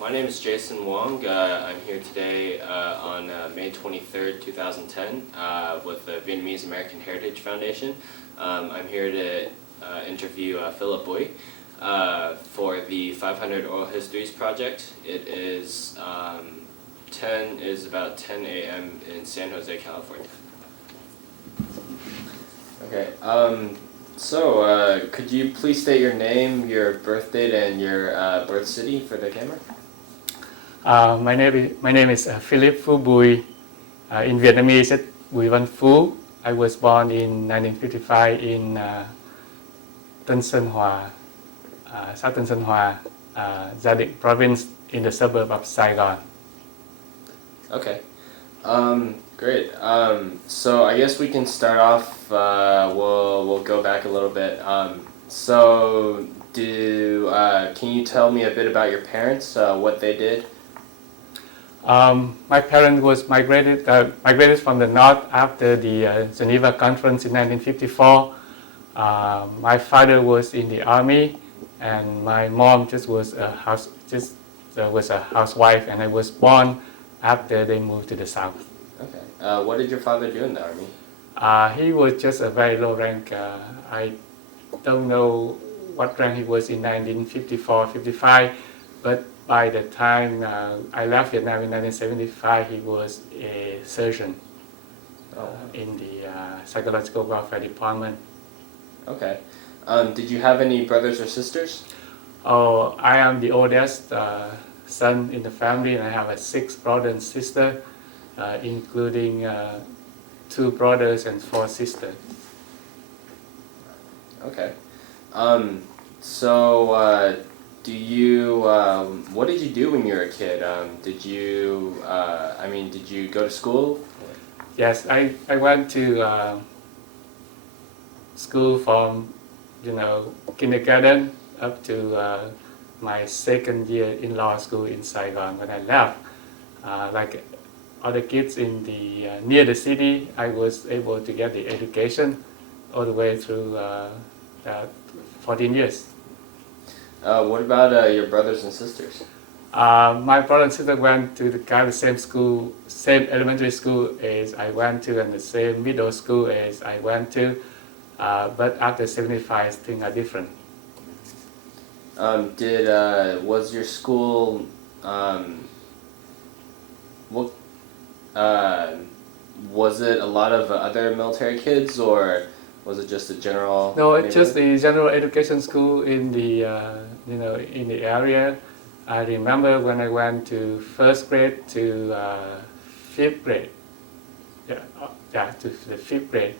My name is Jason Wong. I'm here today on May 23rd, 2010 with the Vietnamese American Heritage Foundation. I'm here to interview Phillip for the 500 Oral Histories Project. It is about 10 a.m. in San Jose, California. Okay. So, could you please state your name, your birth date, and your birth city for the camera? My name is Phillip Phu Bui. In Vietnamese, it's Bui Văn Phu. I was born in 1955 in Tân Sơn Hòa, South Tân Sơn Hòa, Gia Định Province, in the suburb of Saigon. Okay. Great. So I guess we can start off. We'll go back a little bit. So can you tell me a bit about your parents? What they did? My parents was migrated from the north after the Geneva Conference in 1954. My father was in the army, and my mom was a housewife, and I was born after they moved to the south. Okay. What did your father do in the army? He was just a very low rank. I don't know what rank he was in 1954-55, but by the time I left Vietnam in 1975, he was a surgeon in the psychological welfare department. Okay. Did you have any brothers or sisters? Oh, I am the oldest son in the family, and I have 6 brothers and sisters, including 2 brothers and 4 sisters. Okay. So, what did you do when you were a kid? Did you go to school? Yes, I went to school from, kindergarten up to my second year in law school in Saigon. When I left, like other kids in the near the city, I was able to get the education all the way through 14 years. What about your brothers and sisters? My brother and sister went to the kind of same school, same elementary school as I went to, and the same middle school as I went to. But after 75, things are different. Was your school was it a lot of other military kids, or was it just a general? No, it's just the general education school in the in the area. I remember when I went to first grade to 5th grade. To the 5th grade.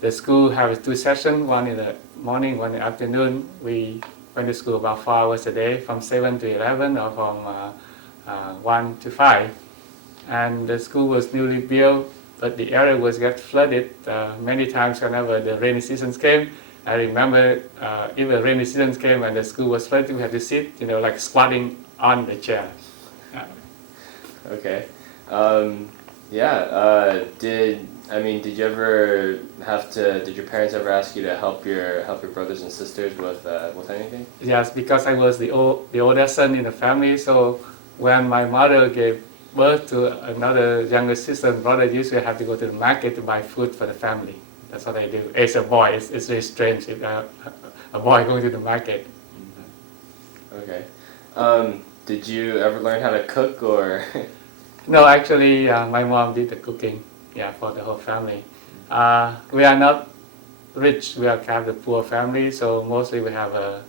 The school has 2 sessions, one in the morning, one in the afternoon. We went to school about 4 hours a day, from 7 to 11 or from 1 to 5. And the school was newly built, but the area was get flooded many times whenever the rainy seasons came. I remember even rainy seasons came and the school was flooded, we had to sit, like squatting on the chair. Okay. Did you ever did your parents ever ask you to help your brothers and sisters with anything? Yes, because I was the oldest son in the family, so when my mother gave birth to another younger sister and brother, usually have to go to the market to buy food for the family. That's what I do. As a boy, it's very strange, if a boy going to the market. Okay. Did you ever learn how to cook, or? No, actually, my mom did the cooking, for the whole family. We are not rich, we are kind of a poor family, so mostly we have a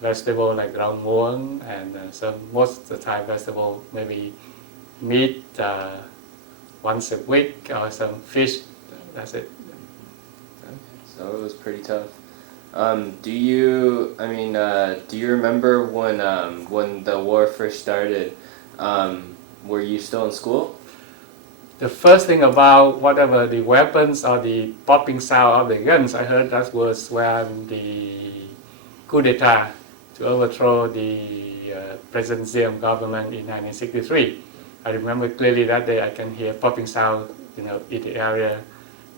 vegetable like rau muống, and most of the time vegetable, maybe meat once a week, or some fish. That's it. Okay, so it was pretty tough. Do you remember when the war first started? Were you still in school? The first thing about whatever the weapons or the popping sound of the guns, I heard that was when the coup d'etat to overthrow the President Diem government in 1963. I remember clearly that day. I can hear popping sound, in the area,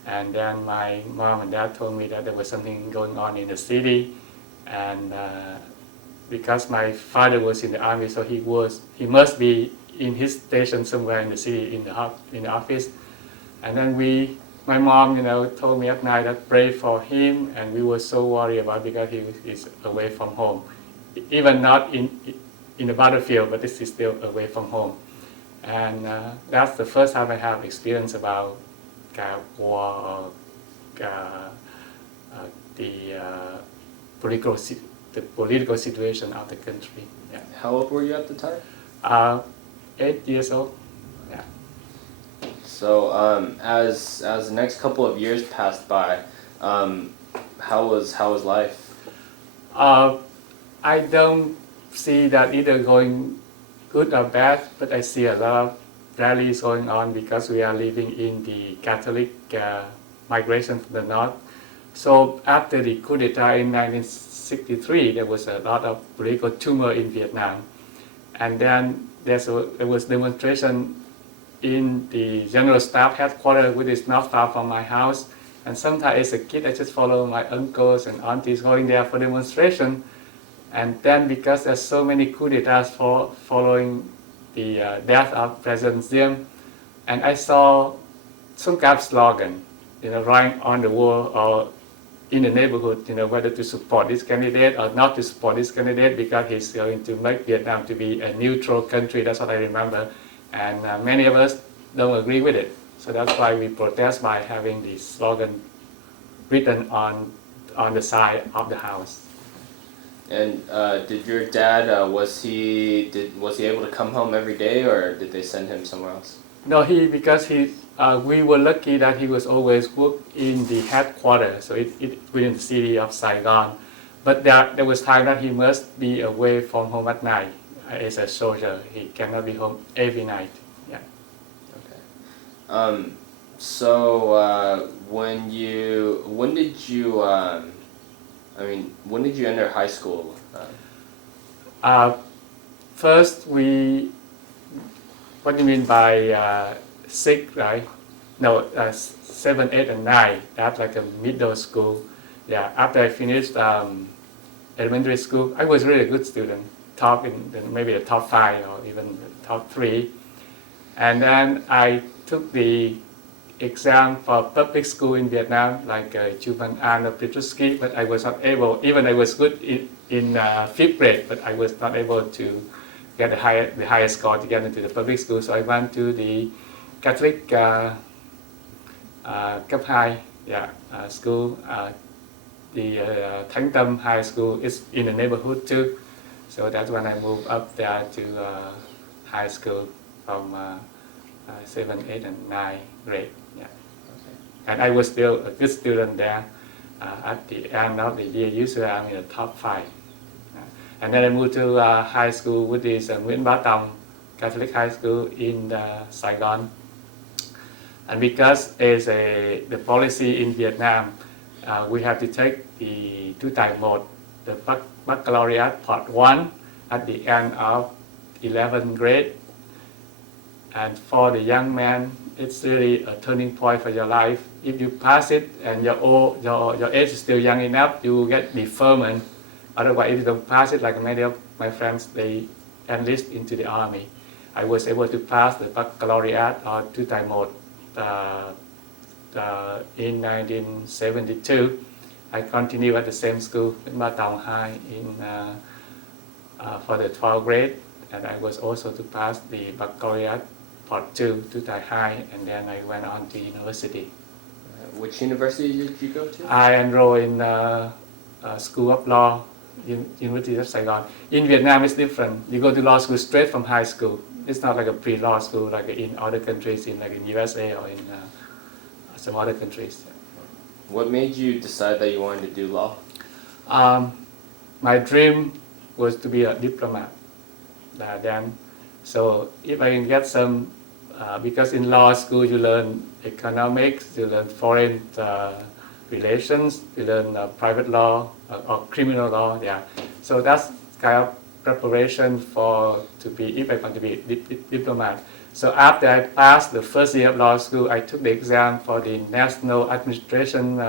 and then my mom and dad told me that there was something going on in the city, and because my father was in the army, so he must be in his station somewhere in the city in the office. And then my mom, told me at night that pray for him, and we were so worried about because he's away from home, even not in the battlefield, but this is still away from home. And that's the first time I have experience about war or the political situation of the country. Yeah. How old were you at the time? 8 years old. Yeah. So as the next couple of years passed by, how was life? I don't see that either going good or bad, but I see a lot of rallies going on because we are living in the Catholic migration from the north. So after the coup d'etat in 1963, there was a lot of political turmoil in Vietnam, and then there was demonstration in the General Staff headquarters, which is not far from my house. And sometimes as a kid, I just follow my uncles and aunties going there for demonstration. And then because there's so many coup d'etats following the death of President Diem, and I saw some kind of slogan, writing on the wall or in the neighborhood, whether to support this candidate or not to support this candidate because he's going to make Vietnam to be a neutral country. That's what I remember. And many of us don't agree with it. So that's why we protest by having the slogan written on the side of the house. And did your dad was he able to come home every day, or did they send him somewhere else? No, because we were lucky that he was always work in the headquarters, so it within the city of Saigon. But there was time that he must be away from home at night. As a soldier, he cannot be home every night. Yeah. Okay. So when did you enter high school? First, what do you mean by 6, right? No, 7, 8, and 9. That's like a middle school. Yeah. After I finished elementary school, I was really a good student. Top in maybe the top 5 or even the top 3. And then I took the exam for public school in Vietnam, like Chu Văn An or Refugee, but I was not able, even I was good in 5th grade, but I was not able to get the highest score to get into the public school. So I went to the Catholic cấp 2 school. The Thánh Tâm High School is in the neighborhood too. So that's when I moved up there to high school from 7, 8, and 9 grade. Yeah. Okay. And I was still a good student there. At the end of the year, usually I'm in the top 5. And then I moved to high school, which is Nguyễn Bá Tòng Catholic High School in Saigon. And because as the policy in Vietnam, we have to take the two tài một, the baccalaureate part 1 at the end of 11th grade. And for the young man, it's really a turning point for your life. If you pass it and your age is still young enough, you will get deferment. Otherwise, if you don't pass it, like many of my friends, they enlist into the army. I was able to pass the baccalaureate or two tài một in 1972. I continued at the same school, in Ba Tòng High, for the 12th grade, and I was also to pass the baccalaureate part 2 to Thai High, and then I went on to university. Which university did you go to? I enrolled in School of Law, University of Saigon. In Vietnam, it's different. You go to law school straight from high school. It's not like a pre-law school like in other countries, like in USA or in some other countries. What made you decide that you wanted to do law? My dream was to be a diplomat then. So if I can get some, because in law school you learn economics, you learn foreign relations, you learn private law or criminal law. Yeah. So that's kind of preparation if I want to be a diplomat. So after I passed the first year of law school, I took the exam for the National Administration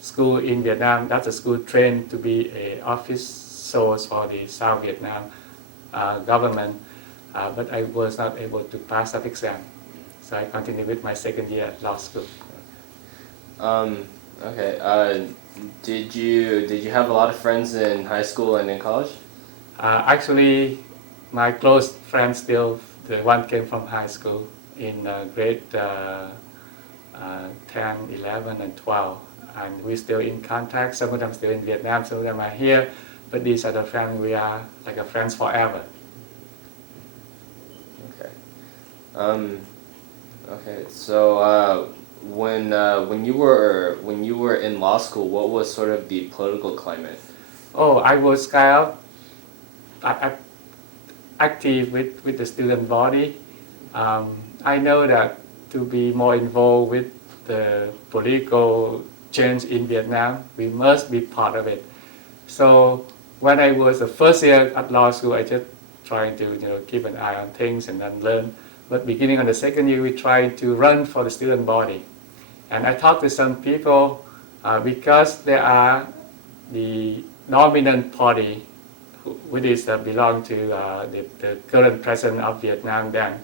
School in Vietnam. That's a school trained to be an office source for the South Vietnam government, but I was not able to pass that exam. So I continued with my second year at law school. Okay. Did you have a lot of friends in high school and in college? Actually, my close friends still, the one came from high school in grade 10, 11, and 12. And we're still in contact. Some of them still in Vietnam, some of them are here. But these are the friends, we are like a friends forever. Okay. Okay. So when you were in law school, what was sort of the political climate? Oh, I was kind of active with the student body. I know that to be more involved with the political change in Vietnam, we must be part of it. So when I was the first year at law school, I just tried to keep an eye on things and then learn. But beginning on the second year, we tried to run for the student body. And I talked to some people because they are the dominant party, which is belong to the current president of Vietnam then,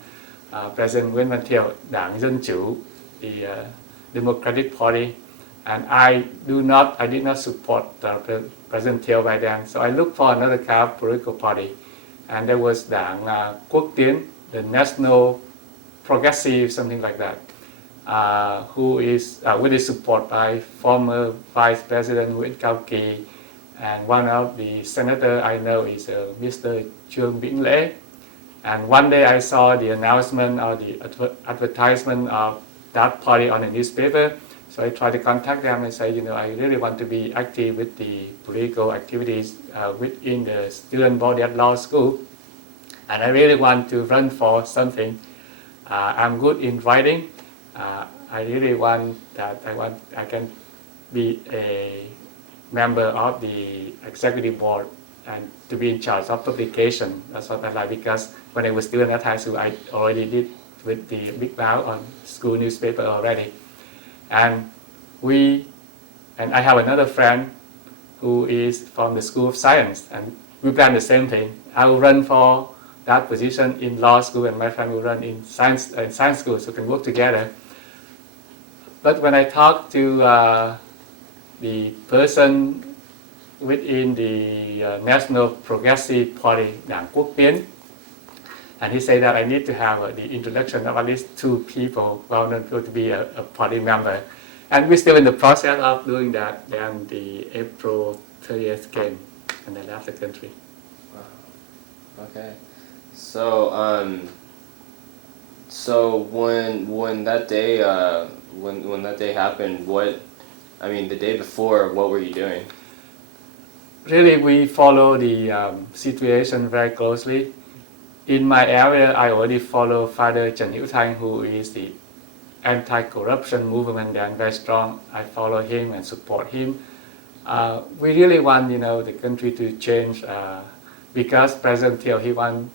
President Nguyễn Văn Thiệu, Đảng Dân Chủ, the Democratic Party. And I did not support President Thiệu by then. So I looked for another kind of political party. And there was Đảng Quốc Tiến, the National Progressive, something like that, which is supported by former Vice President Nguyễn Cao Kỳ. And one of the senators I know is Mr. Trương Vĩnh Lễ. And one day I saw the announcement or the advertisement of that party on a newspaper. So I tried to contact them and say, I really want to be active with the political activities within the student body at law school. And I really want to run for something. I'm good in writing. I really want that. I can be a member of the executive board and to be in charge of publication. That's what I like, because when I was still in high school, I already did with the Big Báo on school newspaper already. And I have another friend who is from the School of Science, and we plan the same thing. I will run for that position in law school, and my friend will run in science school, so we can work together. But when I talked to the person within the National Progressive Party, Đảng Quốc Tiến, and he said that I need to have the introduction of at least 2 people, well-known people, to be a party member. And we're still in the process of doing that. Then the April 30th came, and I left the country. Wow. Okay. So when that day when that day happened, the day before, what were you doing? Really, we follow the situation very closely. In my area, I already follow Father Trần Hữu Thanh, who is the anti-corruption movement and very strong. I follow him and support him. We really want, the country to change because President Thiệu, he wants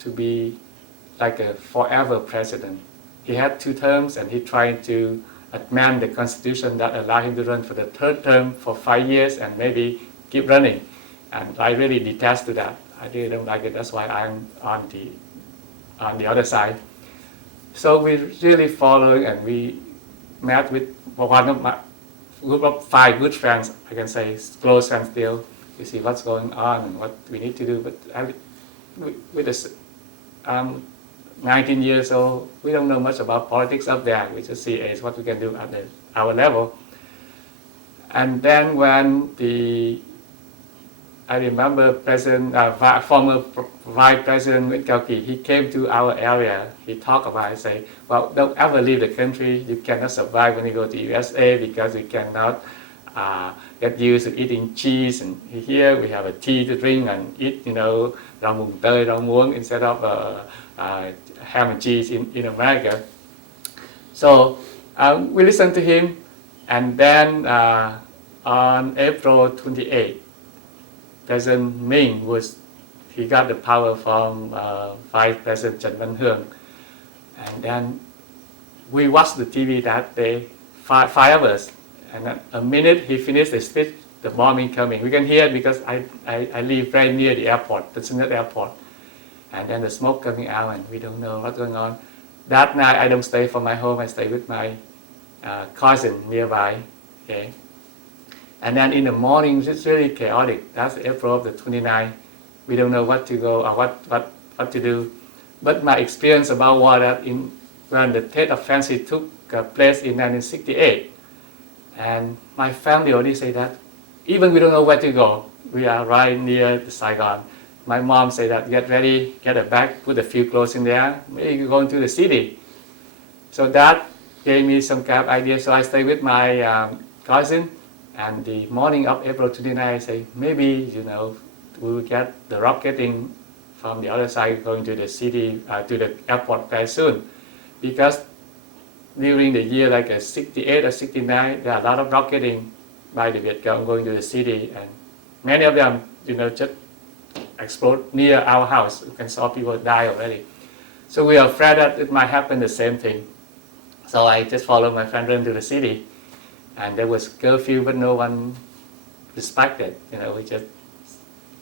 to be like a forever president. He had 2 terms, and he tried to amend the constitution that allowed him to run for the 3rd term for 5 years and maybe keep running. And I really detest that. I really don't like it. That's why I'm on the other side. So we really following, and we met with one of my group of 5 good friends, I can say, close friends still, to see what's going on and what we need to do. But with this, 19 years old, we don't know much about politics up there. We just see as what we can do at our level. And then when I remember former Vice President Nguyễn Cao Kỳ, he came to our area. He talked about it, say, well, don't ever leave the country. You cannot survive when you go to USA because we cannot get used to eating cheese. And here we have a tea to drink and eat, rau mùng tơi, rau muống instead of ham and cheese in America. So we listened to him, and then on April 28th, President Minh he got the power from Vice President Trần Văn Hương. And then we watched the TV that day, 5 of us. And then a minute he finished the speech, the bombing coming. We can hear it because I live very near the airport, the Sydney airport. And then the smoke coming out and we don't know what's going on. That night I don't stay from my home, I stay with my cousin nearby. Okay. And then in the morning it's really chaotic. That's April the 29th. We don't know what to go or what to do. But my experience about war that when the Tet Offensive took place in 1968, and my family already say that even we don't know where to go, we are right near the Saigon. My mom said that get ready, get a bag, put a few clothes in there, maybe you're going to the city. So that gave me some kind of idea. So I stayed with my cousin, and the morning of April 29, I say maybe we will get the rocketing from the other side going to the city, to the airport very soon, because during the year like 68 or 69, there are a lot of rocketing by the Viet Cong going to the city, and many of them, just explode near our house. You can saw people die already. So we are afraid that it might happen the same thing. So I just followed my friend into the city, and there was curfew, but no one respected. We just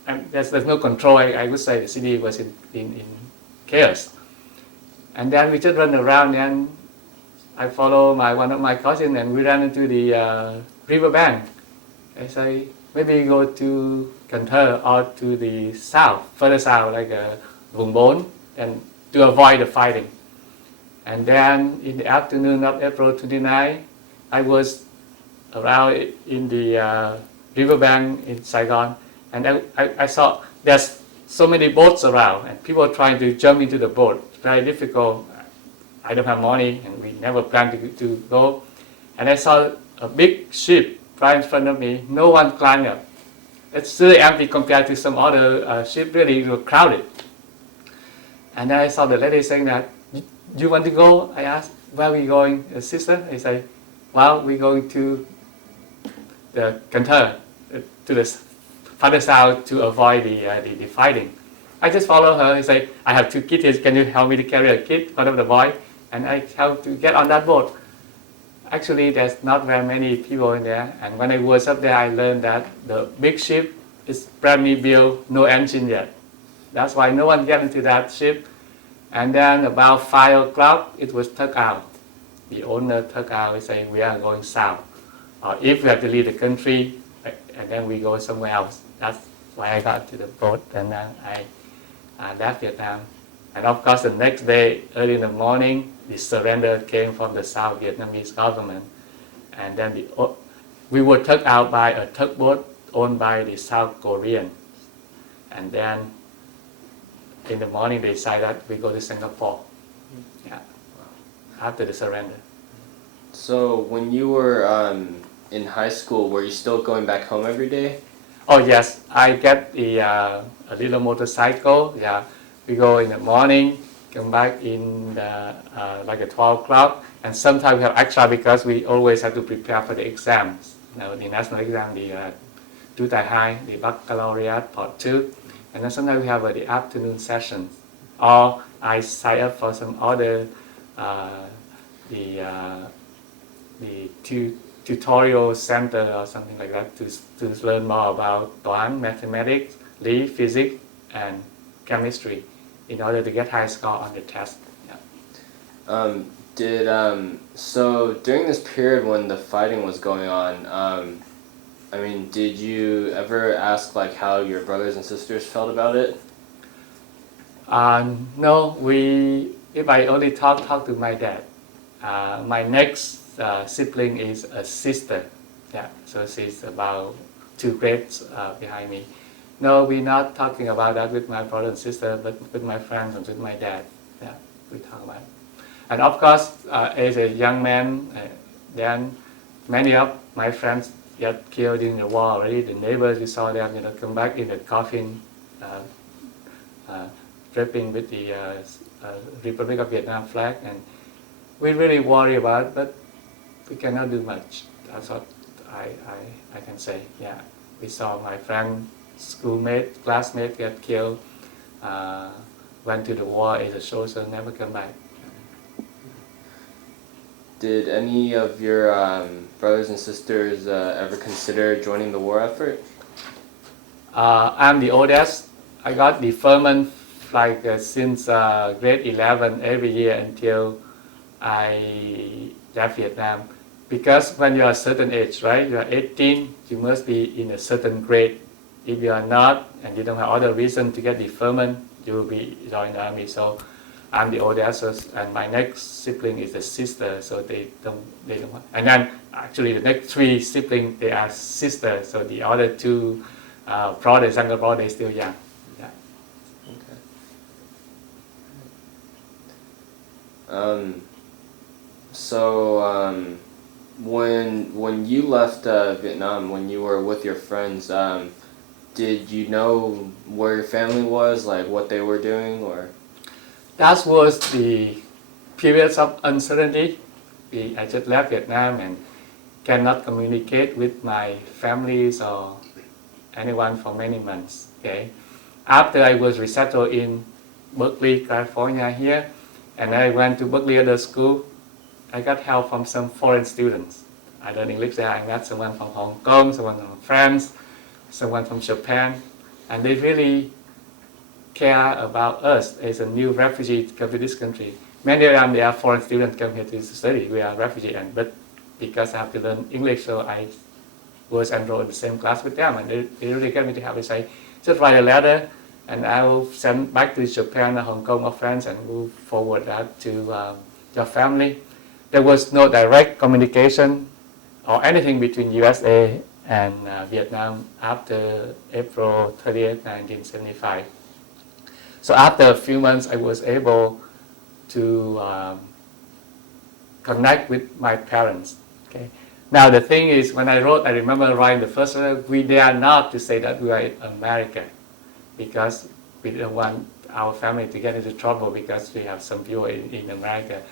and there's no control. I would say the city was in chaos. And then we just run around, and I follow one of my cousins, and we ran into the river bank. I say, maybe go to Cần Thơ or to the south, further south, like Vùng Bốn, and to avoid the fighting. And then in the afternoon of April 29, I was around in the riverbank in Saigon, and I saw there's so many boats around, and people trying to jump into the boat. It's very difficult. I don't have money, and we never planned to go. And I saw a big ship right in front of me. No one climbed up. It's really empty compared to some other ship. Really, were crowded. And then I saw the lady saying that, "Do you want to go?" I asked, "Where are we going, sister?" I say, "Well, we're going to the Cần Thơ, to the further south to avoid the fighting." I just follow her. I say, "I have 2 kids. Can you help me to carry a kid, one of the boy?" And I help to get on that boat. Actually, there's not very many people in there. And when I was up there, I learned that the big ship is brand new built, no engine yet. That's why no one get into that ship. And then about 5 o'clock, it was took out. The owner took out and say, "We are going south. Or if we have to leave the country, and then we go somewhere else." That's why I got to the boat, and then I left Vietnam. And of course, the next day, early in the morning, the surrender came from the South Vietnamese government. And then we were took out by a tugboat owned by the South Koreans. And then in the morning, they decided that we go to Singapore. Yeah, after the surrender. So when you were in high school, were you still going back home every day? Oh yes, I get a little motorcycle. Yeah, we go in the morning, come back in like at 12 o'clock, and sometimes we have extra because we always have to prepare for the exams. The national exam, the Tu Tai Hai, the baccalaureate part 2, and then sometimes we have the afternoon sessions. Or I sign up for some other the tutorial center or something like that to learn more about Toán, mathematics, Lý, physics, and chemistry in order to get high score on the test. Yeah. So during this period when the fighting was going on, did you ever ask like how your brothers and sisters felt about it? No, if I only talk to my dad. My next sibling is a sister. Yeah, so she's about 2 grades behind me. No, we're not talking about that with my brother and sister, but with my friends and with my dad. Yeah, we talk about it. And of course, as a young man, then many of my friends got killed in the war already. The neighbors, we saw them, come back in the coffin, dripping with the Republic of Vietnam flag, and we really worry about it, but we cannot do much. That's what I can say. Yeah, we saw my friend, schoolmate, classmate get killed, went to the war as a soldier, never come back. Did any of your brothers and sisters ever consider joining the war effort? I'm the oldest. I got deferment like since grade 11 every year until I left Vietnam. Because when you are a certain age, right, you are 18, you must be in a certain grade. If you are not, and you don't have other reason to get deferment, you will be join the army. So I'm the oldest, and my next sibling is a sister, so they don't want. And then actually the next 3 siblings, they are sisters, so the other 2 brothers, younger brothers, still young. Yeah. Okay. When you left Vietnam, when you were with your friends, did you know where your family was, like what they were doing, or? That was the periods of uncertainty. I just left Vietnam and cannot communicate with my families or anyone for many months. Okay. After I was resettled in Berkeley, California here, and I went to Berkeley Other School, I got help from some foreign students. I learned English there. I met someone from Hong Kong, someone from France, someone from Japan, and they really care about us as a new refugee to come to this country. Many of them, they are foreign students come here to study. We are refugees, but because I have to learn English, so I was enrolled in the same class with them, and they really get me to help. They say, just write a letter, and I will send back to Japan or Hong Kong or France, and we'll forward that to your family. There was no direct communication or anything between USA and Vietnam after April 30th, 1975. So after a few months, I was able to connect with my parents. Okay. Now the thing is, when I remember writing the first letter, we dare not to say that we are in America, because we don't want our family to get into trouble because we have some people in America.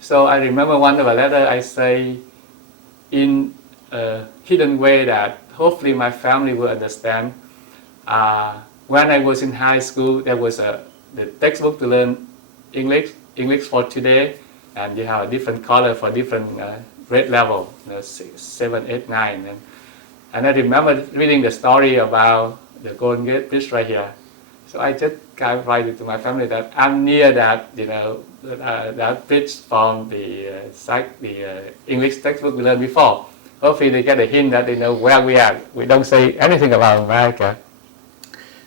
So I remember one of the letter I say in a hidden way that hopefully my family will understand. When I was in high school, there was the textbook to learn English for today, and you have a different color for different grade level, 7, 8, 9. And I remember reading the story about the Golden Gate Bridge right here. So I just kind of write it to my family that I'm near that, that bridge from the English textbook we learned before. Hopefully they get a hint that they know where we are. We don't say anything about America.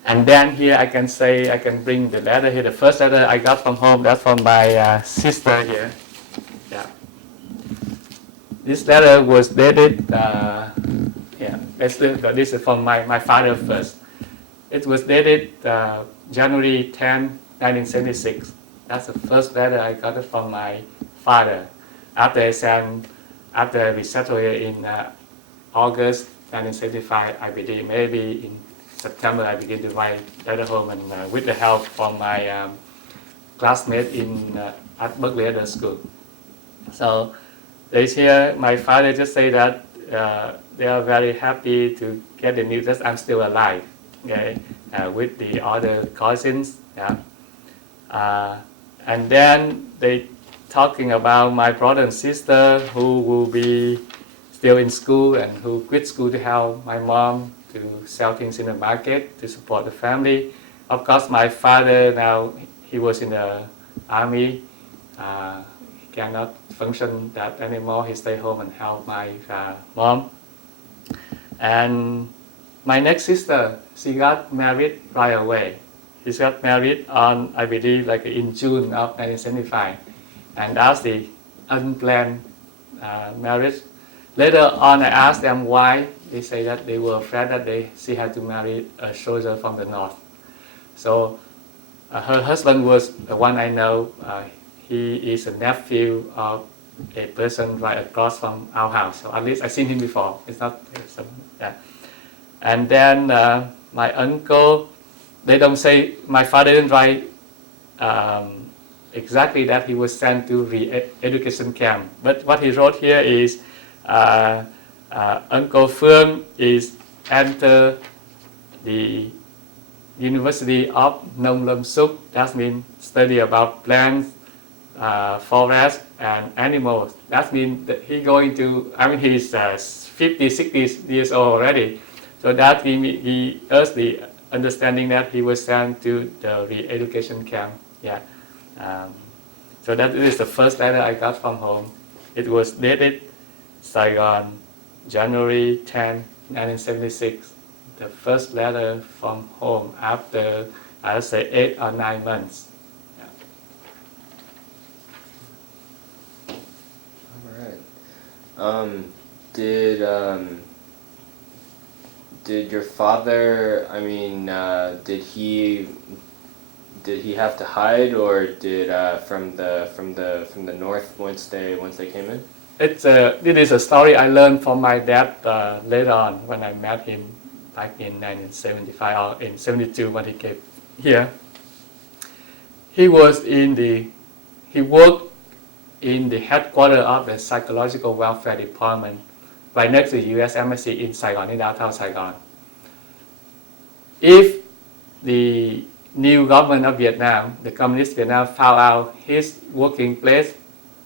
And then here I can bring the letter here. The first letter I got from home, that's from my sister here. Yeah. This letter was dated, this is from my father first. It was dated January 10, 1976. That's the first letter I got it from my father. After I resettled here in August 1975, I believe maybe in September I began to write letter home, and with the help from my classmate at Berkeley Other School. So this here, my father just say that they are very happy to get the news that I'm still alive. Okay, with the other cousins, yeah. And then they talking about my brother and sister who will be still in school and who quit school to help my mom to sell things in the market to support the family. Of course, my father now, he was in the army. He cannot function that anymore. He stay home and help my mom. And my next sister, she got married right away. She got married on, I believe, like in June of 1975. And that's the unplanned marriage. Later on, I asked them why. They say that they were afraid that she had to marry a soldier from the north. So her husband was the one I know. He is a nephew of a person right across from our house. So at least I've seen him before. It's not yeah. And then my uncle, they don't say, my father didn't write exactly that he was sent to re-education camp. But what he wrote here is, Uncle Phương is enter the University of Nông Lâm Suk. That means study about plants forest and animals. That means that he's going to, I mean, he's 50, 60 years old already. So that he us the understanding that he was sent to the re-education camp. Yeah. So that is the first letter I got from home. It was dated Saigon, January 10, 1976. The first letter from home after, I would say, 8 or 9 months. All right. Did your father? I mean, did he have to hide, or did from the north once they came in? This is a story I learned from my dad later on when I met him back in 1975 or in 72 when he came here. He worked in the headquarters of the Psychological Welfare Department right next to the U.S. Embassy in Saigon, in downtown Saigon. If the new government of Vietnam, the Communist Vietnam, found out his working place,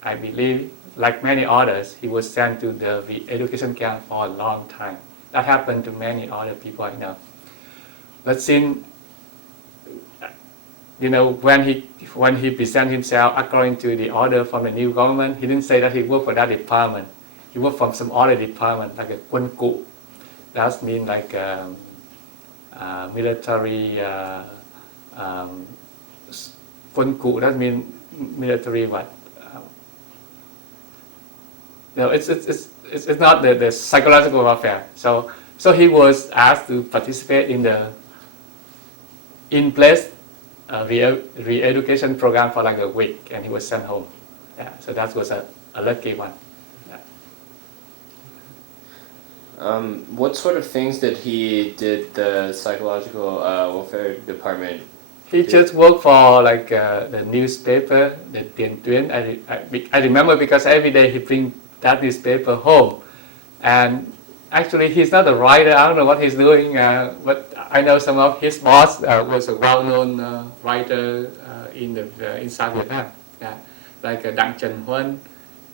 I believe, like many others, he was sent to the education camp for a long time. That happened to many other people I know. But since, when he presented himself according to the order from the new government, he didn't say that he worked for that department. He worked from some other department, like a quân cụ. That means like military. Quân cụ, that means military what? It's not the psychological warfare. So he was asked to participate in the in-place re-education program for like a week, and he was sent home. Yeah, so that was a lucky one. Yeah. What sort of things did the psychological welfare department? He just worked for like the newspaper, the Tiền Tuyến. I remember because every day he bring that newspaper home, and actually he's not a writer. I don't know what he's doing, but I know some of his boss was a well-known writer in South Vietnam. Yeah, like Đặng Trần Huân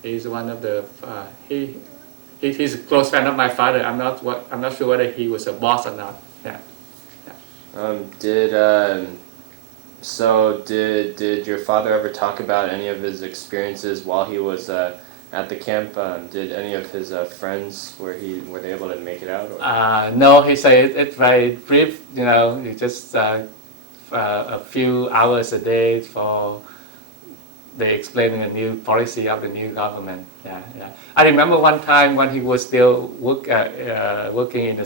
is one of the he's a close friend of my father. I'm not sure whether he was a boss or not. Yeah. Did your father ever talk about any of his experiences while he was at the camp? Did any of his friends were they able to make it out? Or? No, he said it's very brief. You just a few hours a day for they explaining a new policy of the new government. Yeah. I remember one time when he was still working in the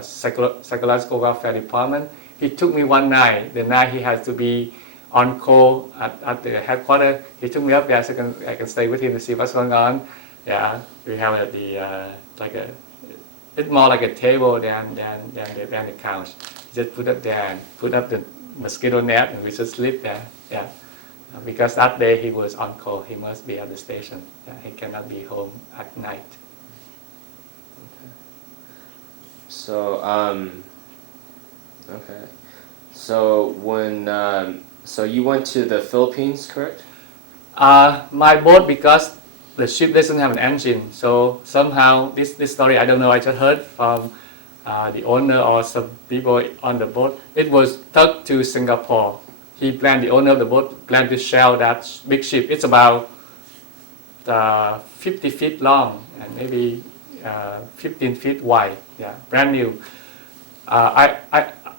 psychological welfare department. He took me one night. The night he had to be on call at the headquarters. He took me up there so I can stay with him to see what's going on. Yeah, we have it's more like a table than the couch. Just put up there and put up the mosquito net, and we just sleep there. Yeah, because that day he was on call. He must be at the station. Yeah, he cannot be home at night. Okay. So okay. So you went to the Philippines, correct? My boat, because the ship doesn't have an engine, so somehow this story I don't know. I just heard from the owner or some people on the boat. It was towed to Singapore. The owner of the boat planned to shell that big ship. It's about 50 feet long and maybe 15 feet wide. Yeah, brand new. I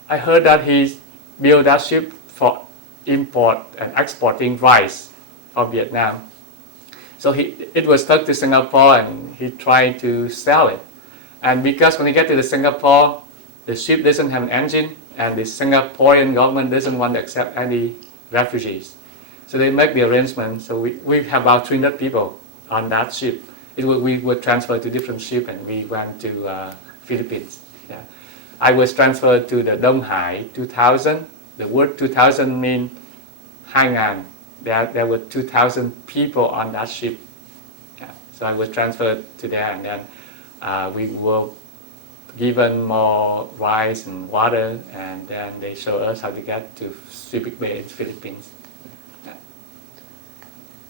heard that he built that ship for import and exporting rice from Vietnam. So it was stuck to Singapore, and he tried to sell it. And because when he get to Singapore, the ship doesn't have an engine, and the Singaporean government doesn't want to accept any refugees. So they make the arrangement. So we have about 300 people on that ship. We were transferred to different ship, and we went to Philippines. Yeah. I was transferred to the Đông Hải 2000. The word 2000 means 2,000. There were 2,000 people on that ship. Yeah. So I was transferred to there, and then we were given more rice and water, and then they showed us how to get to Subic Bay in Philippines. Yeah.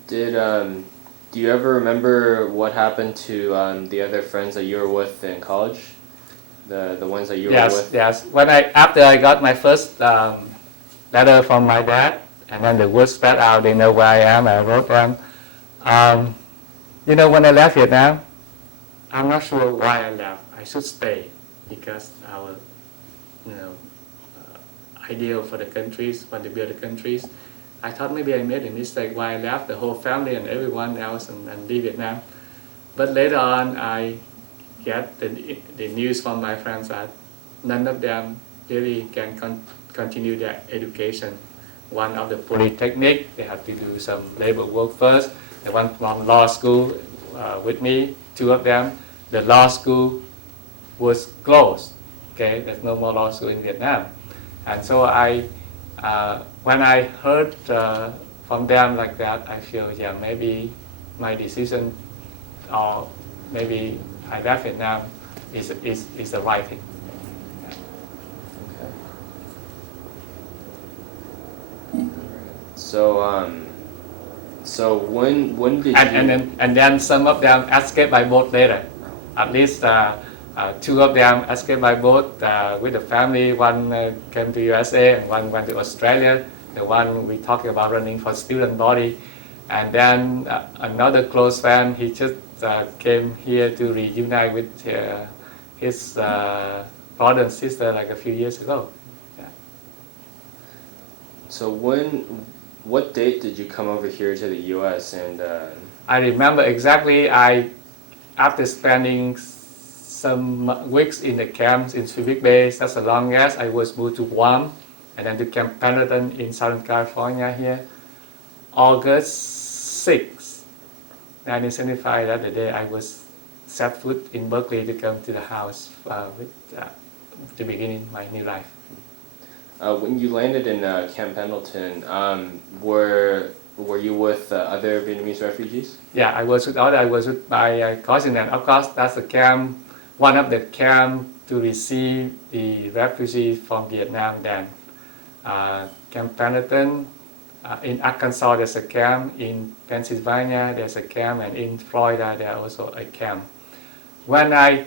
Do you ever remember what happened to the other friends that you were with in college? The ones that you were with? Yes. After I got my first letter from my dad, and then the word spread out, they know where I am, I wrote them. When I left Vietnam, I'm not sure why I left. I should stay because our, ideal for the countries, want to build the countries. I thought maybe I made a mistake why I left the whole family and everyone else and leave Vietnam. But later on, I get the news from my friends that none of them really can continue their education. One of the polytechnic, they have to do some labor work first. The one from law school with me, two of them, the law school was closed. Okay, there's no more law school in Vietnam. And so when I heard from them like that, I feel, maybe my decision, or maybe I left Vietnam, is the right thing. Okay. So when did you? And then some of them escaped by boat later. At least two of them escaped by boat with the family. One came to USA and one went to Australia. The one we talking about running for student body. And then another close friend, he just came here to reunite with his brother and sister like a few years ago. Yeah. So what date did you come over here to the U.S. and? I remember exactly. After spending some weeks in the camps in Subic Bay, that's the longest. I was moved to Guam and then to Camp Pendleton in Southern California here. August 6, 1975, that's the day I was set foot in Berkeley to come to the house to begin my new life. When you landed in Camp Pendleton, were you with other Vietnamese refugees? Yeah, I was with my cousin, and of course that's the camp, one of the camp to receive the refugees from Vietnam then. Camp Pendleton, in Arkansas there's a camp, in Pennsylvania there's a camp, and in Florida there's also a camp. When I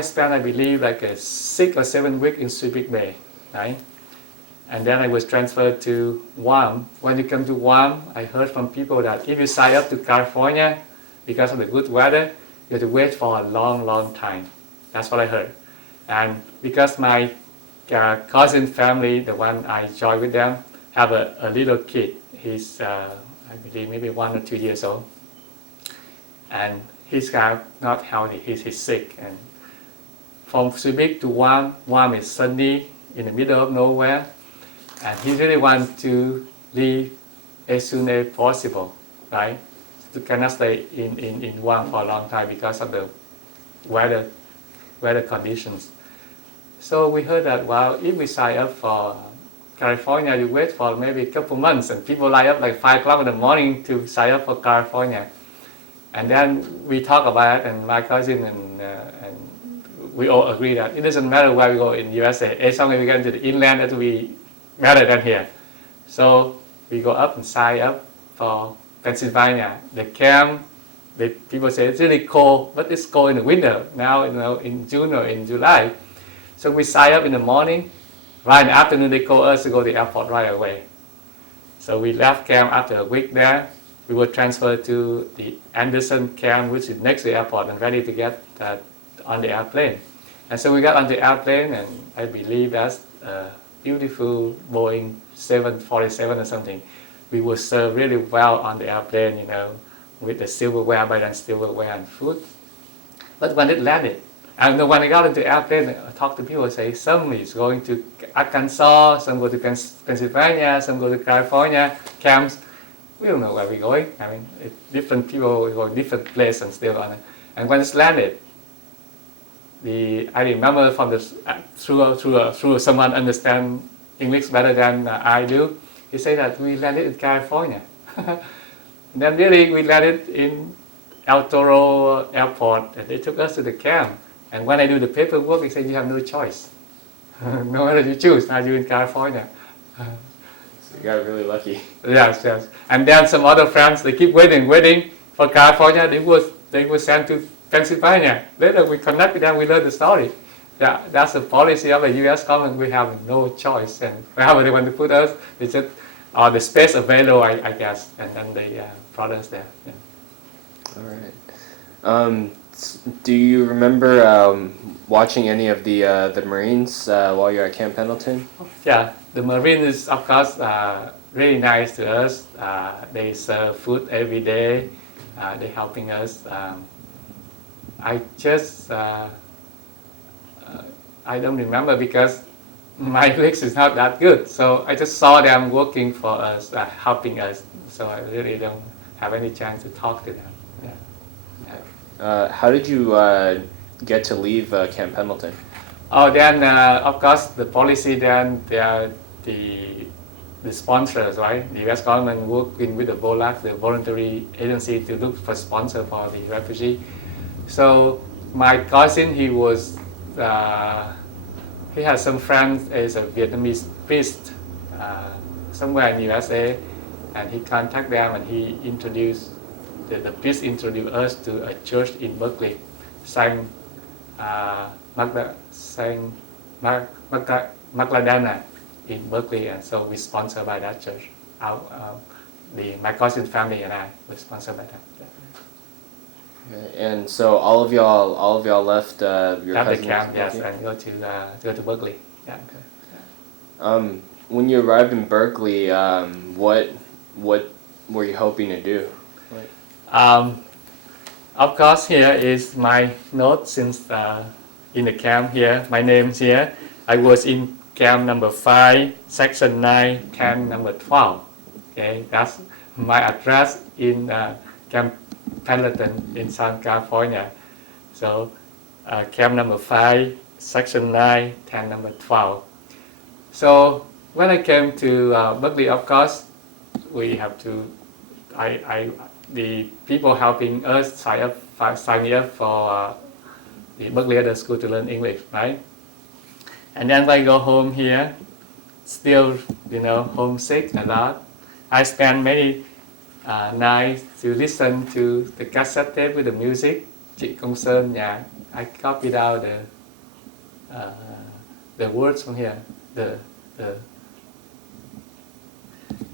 spent, I believe, like a 6 or 7 weeks in Subic Bay, right? And then I was transferred to Guam. When you come to Guam, I heard from people that if you sign up to California, because of the good weather, you have to wait for a long, long time. That's what I heard. And because my cousin family, the one I joined with them, have a little kid. He's, I believe, maybe 1 or 2 years old. And he's not healthy, he's sick. And from Subic to Guam is sunny, in the middle of nowhere. And he really wants to leave as soon as possible, right? To cannot stay in Guam for a long time because of the weather conditions. So we heard that, well, if we sign up for California, you wait for maybe a couple months, and people line up like 5 o'clock in the morning to sign up for California. And then we talk about it, and my cousin and we all agree that it doesn't matter where we go in USA, as long as we get into the inland, that we better than here. So we go up and sign up for Pennsylvania. The camp, people say it's really cold, but it's cold in the winter. Now, in June or in July. So we sign up in the morning. Right in the afternoon, they call us to go to the airport right away. So we left camp after a week there. We were transferred to the Anderson camp, which is next to the airport, and ready to get on the airplane. And so we got on the airplane, and I believe that's beautiful Boeing 747 or something. We were served really well on the airplane, with the silverware, by then silverware and food. But when it landed, and when I got into the airplane, I talked to people, say some is going to Arkansas, some go to Pennsylvania, some go to California camps. We don't know where we're going. I mean, different people go different places and still on it. And when it's landed, I remember from through someone understand English better than I do. He said that we landed in California. Then really we landed in El Toro Airport, and they took us to the camp. And when I do the paperwork, they said you have no choice. No matter you choose, now you're in California. You got really lucky. Yes, yes. And then some other friends, they keep waiting for California. They were sent to Pennsylvania. Later we connect with them, we learn the story. Yeah, that's the policy of the U.S. government. We have no choice, and wherever they want to put us, they just the space available, I guess, and then they brought us there. Yeah. All right. Do you remember watching any of the Marines while you're at Camp Pendleton? Yeah, the Marine is of course really nice to us. They serve food every day. They're helping us. I just I don't remember because my English is not that good. So I just saw them working for us, helping us. So I really don't have any chance to talk to them. Yeah. Yeah. How did you get to leave Camp Pendleton? Oh, then of course the policy then they are the sponsors, right? The U.S. government working with the VOLAC, the voluntary agency, to look for sponsor for the refugee. So my cousin, he had some friends as a Vietnamese priest somewhere in the USA, and he contacted them and he introduced the priest introduced us to a church in Berkeley, Saint Magdalena in Berkeley, and so we sponsored by that church. My cousin family and I were sponsored by that. And so all of y'all left your At the cousin's camp, yes, Berkeley? and go to Berkeley. Yeah. When you arrived in Berkeley, what were you hoping to do? Of course, here is my note since in the camp here. My name's here. I was in camp number 5, section 9, camp number 12. Okay, that's my address in Camp Pendleton in Southern California. So camp number 5, section 9, camp number 12. So when I came to Berkeley, of course, we have to. The people helping us sign me up for the Berkeley Other School to learn English, right? And then when I go home here, still, homesick a lot. I spend many nights to listen to the cassette tape with the music. Chị Công Sơn, yeah, I copied out the words from here.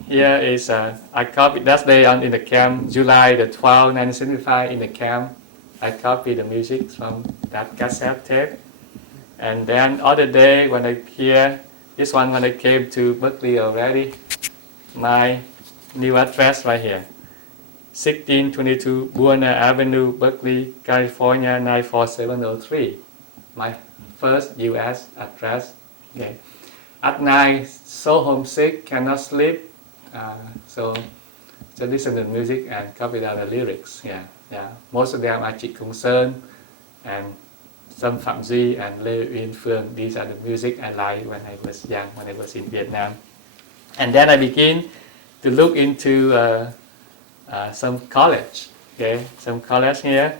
Here is I copied that day in the camp, July the 12th, 1975 in the camp. I copied the music from that cassette tape. And then other day when I hear this one, when I came to Berkeley already, my new address right here, 1622 Buena Avenue, Berkeley, California 94703. My first U.S. address. Okay. At night, so homesick, cannot sleep. So just listen to the music and copy down the lyrics. Yeah. Most of them are Chị Công Sơn and some Phạm Duy and Lê Uyên Phương. These are the music I liked when I was young, when I was in Vietnam. And then I begin to look into some college. Okay, some college here.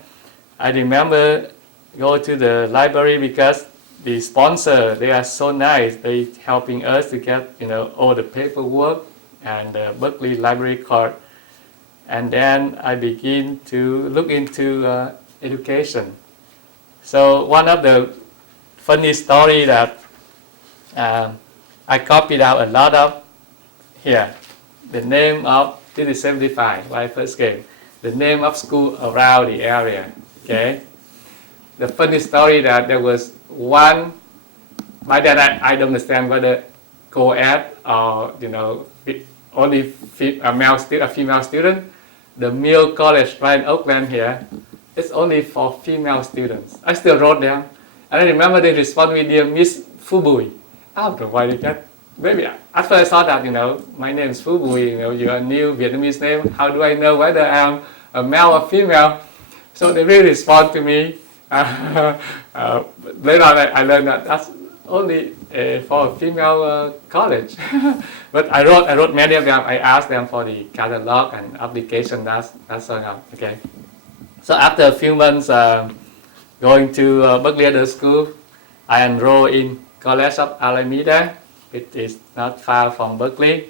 I remember go to the library because the sponsor, they are so nice. They helping us to get all the paperwork and the Berkeley library card. And then I begin to look into education. So one of the funny story that I copied out a lot of here, the name of, this is 75 when I first came, the name of school around the area. Okay, the funny story that there was one, by then I don't understand whether co-ed or only a female student. The male college right in Oakland here, it's only for female students. I still wrote them, and I remember they responded with dear Miss Phu Bui. I don't know why they got. Maybe at first I thought that my name is Phu Bui. You're a new Vietnamese name. How do I know whether I'm a male or female? So they really respond to me. Later on, I learned that that's only for a female college. But I wrote many of them. I asked them for the catalog and application. That's all. Okay. So after a few months going to Berkeley Other School, I enrolled in College of Alameda. It is not far from Berkeley.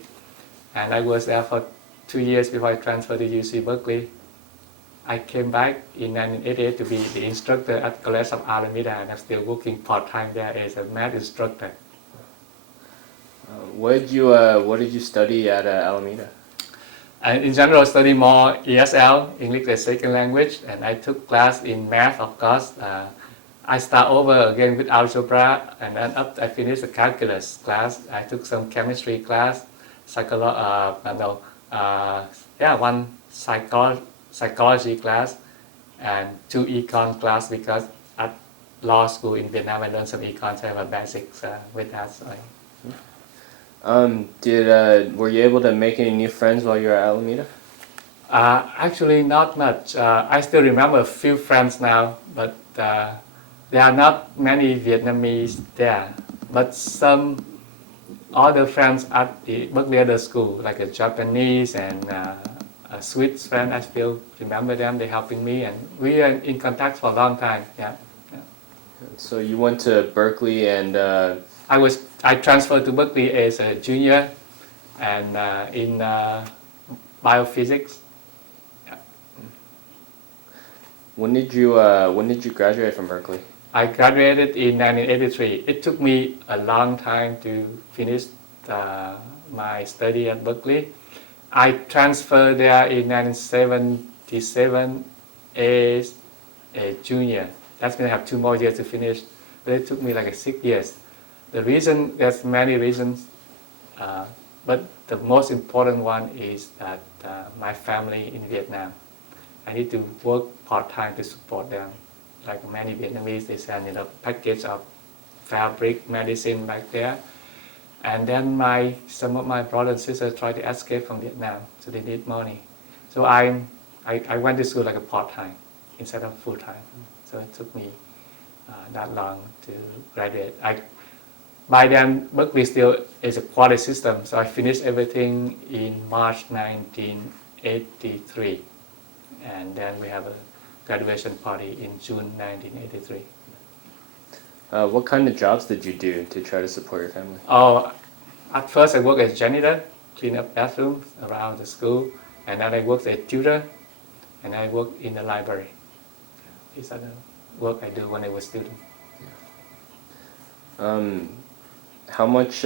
and I was there for 2 years before I transferred to UC Berkeley. I came back in 1988 to be the instructor at College of Alameda, and I'm still working part-time there as a math instructor. What did you study at Alameda? And in general, I study more ESL, English as Second Language, and I took class in math, of course. I start over again with algebra, and then after I finished the calculus class, I took some chemistry class, one psychology class, and 2 econ class, because at law school in Vietnam I learned some econ, so I have a basics with that. So were you able to make any new friends while you were at Alameda? Actually, not much. I still remember a few friends now, but there are not many Vietnamese there. But some other friends at the Berkeley other school, like a Japanese and a Swiss friend, I still remember them. They're helping me, and we are in contact for a long time. Yeah. So you went to Berkeley, and I transferred to Berkeley as a junior, and in biophysics. Yeah. When did you graduate from Berkeley? I graduated in 1983. It took me a long time to finish my study at Berkeley. I transferred there in 1977 as a junior. That means I have 2 more years to finish, but it took me like 6 years. There's many reasons, but the most important one is that my family in Vietnam. I need to work part-time to support them. Like many Vietnamese, they send a package of fabric, medicine back there. And then some of my brothers and sisters try to escape from Vietnam, so they need money. So I went to school like a part-time instead of full-time. So it took me that long to graduate. By then, Berkeley still is a quality system, so I finished everything in March 1983. And then we have a graduation party in June 1983. What kind of jobs did you do to try to support your family? Oh, at first I worked as janitor, clean up bathrooms around the school, and then I worked as tutor, and I worked in the library. These are the work I do when I was a student. How much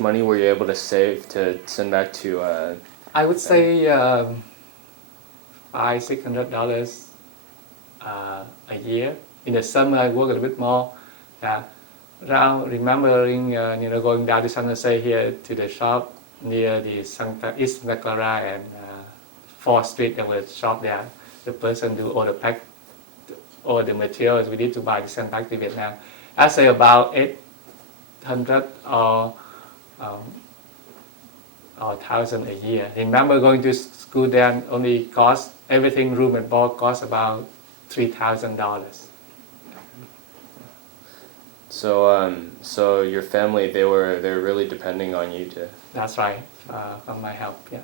money were you able to save to send back to? I would say $500-600 a year. In the summer, I work a little bit more. Remembering, going down to San Jose here to the shop near the East Santa Clara and 4th Street, there was a shop there. The person do all the materials we need to buy to send back to Vietnam. I say about 800 or 1,000 a year. Remember going to school then only cost, everything, room and board, cost about $3,000. So your family, they're really depending on you to. That's right, for my help. Yeah.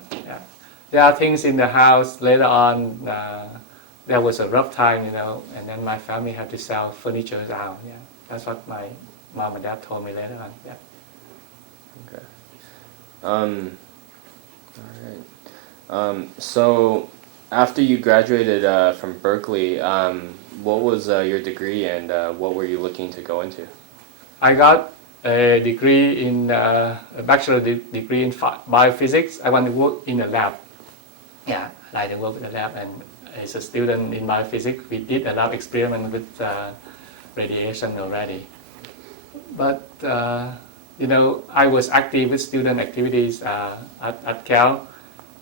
There are things in the house later on. There was a rough time, and then my family had to sell furniture out. Yeah, that's what my mom and dad told me later on. Yeah. Okay. All right. So after you graduated from Berkeley, what was your degree, and what were you looking to go into? I got a degree in a bachelor degree in biophysics. I want to work in a lab. Yeah, I like to work in a lab, and as a student in biophysics, we did a lot of experiment with radiation already. But I was active with student activities at Cal,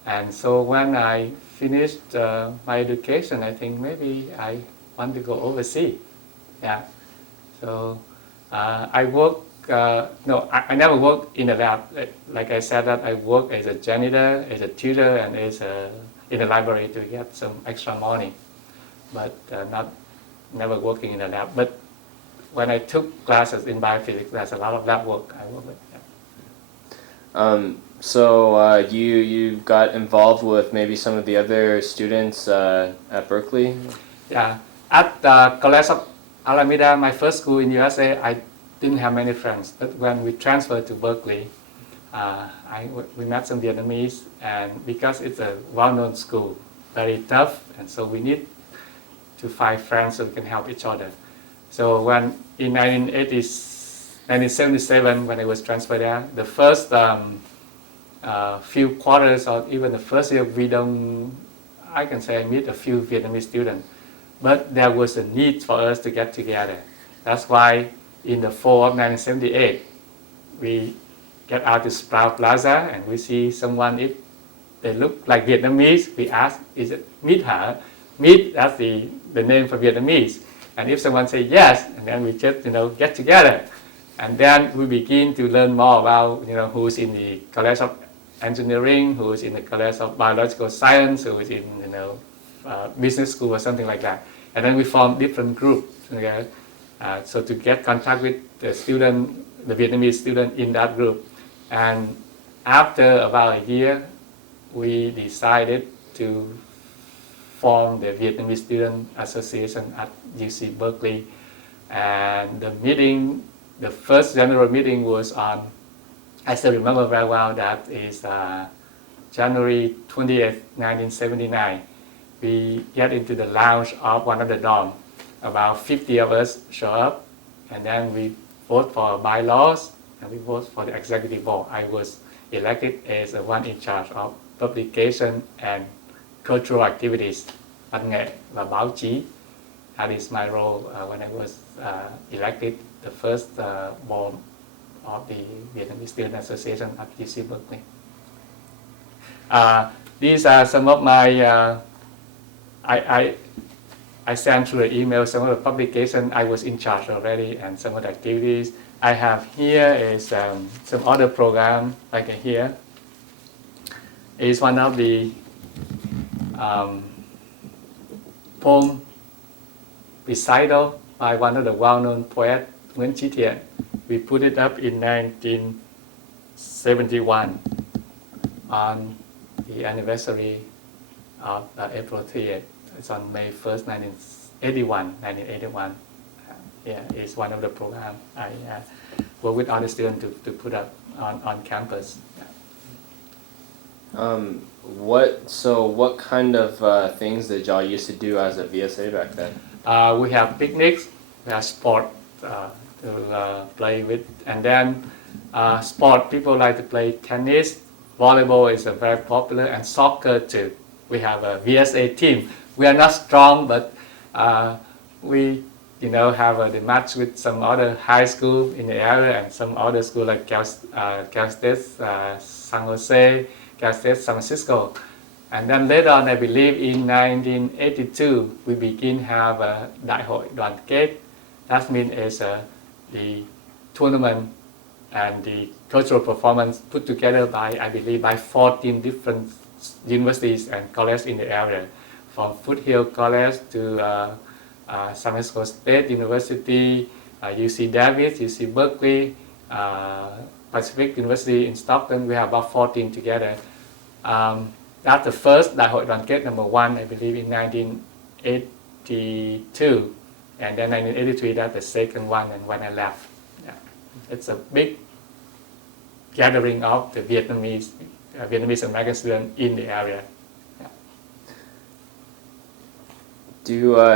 and so when I finished my education, I think maybe I want to go overseas. Yeah, so I work. I never worked in a lab. Like I said, that I work as a janitor, as a tutor, and in the library to get some extra money, but never working in a lab. But when I took classes in biophysics, there's a lot of lab work I work with. Yeah. So you got involved with maybe some of the other students at Berkeley? Yeah, at the College of Alameda, my first school in USA, I didn't have many friends. But when we transferred to Berkeley, we met some Vietnamese, and because it's a well-known school, very tough, and so we need to find friends so we can help each other. So when in 1977, when I was transferred there, the first few quarters or even the first year, I can say I meet a few Vietnamese students, but there was a need for us to get together. That's why in the fall of 1978, we get out to Sprout Plaza and we see someone, if they look like Vietnamese, we ask, is it meet her? Meet, that's the name for Vietnamese. And if someone say yes, and then we just get together. And then we begin to learn more about who's in the College of Engineering, who's in the College of Biological Science, who's in business school or something like that. And then we form different groups. Okay? So to get contact with the Vietnamese student in that group. And after about a year, we decided to form the Vietnamese Student Association at UC Berkeley. And the first general meeting was on, I still remember very well, that is January 20th, 1979. We get into the lounge of one of the dorms. About 50 of us show up, and then we vote for bylaws, and we vote for the executive board. I was elected as the one in charge of publication and cultural activities, văn nghệ và báo chí. That is my role when I was elected the first board of the Vietnamese Student Association at UC Berkeley. These are some of my, I sent through an email some of the publications I was in charge already and some of the activities. I have here is some other program, like here is one of the poem recital by one of the well-known poets, Nguyễn Chí Thiện. We put it up in 1971 on the anniversary of April 30th. It's on May 1st, 1981. Yeah, it's one of the programs I work with other students to put up on campus. What kind of things did y'all used to do as a VSA back then? We have picnics, we have sport to play with, and then sport, people like to play tennis, volleyball is very popular, and soccer too. We have a VSA team. We are not strong, but we have the match with some other high school in the area and some other school like Cal State San Jose, Cal State San Francisco. And then later on, I believe in 1982, we begin have a Đại hội Đoàn kết. That means is the tournament and the cultural performance put together by, I believe, by 14 different universities and colleges in the area, from Foothill College to San Francisco State University, UC Davis, UC Berkeley, Pacific University in Stockton. We have about 14 together. That's the first Đại hội Đoàn kết number 1, I believe, in 1982. And then 1983, that's the second one, and when I left. Yeah. It's a big gathering of the Vietnamese American students in the area. Yeah.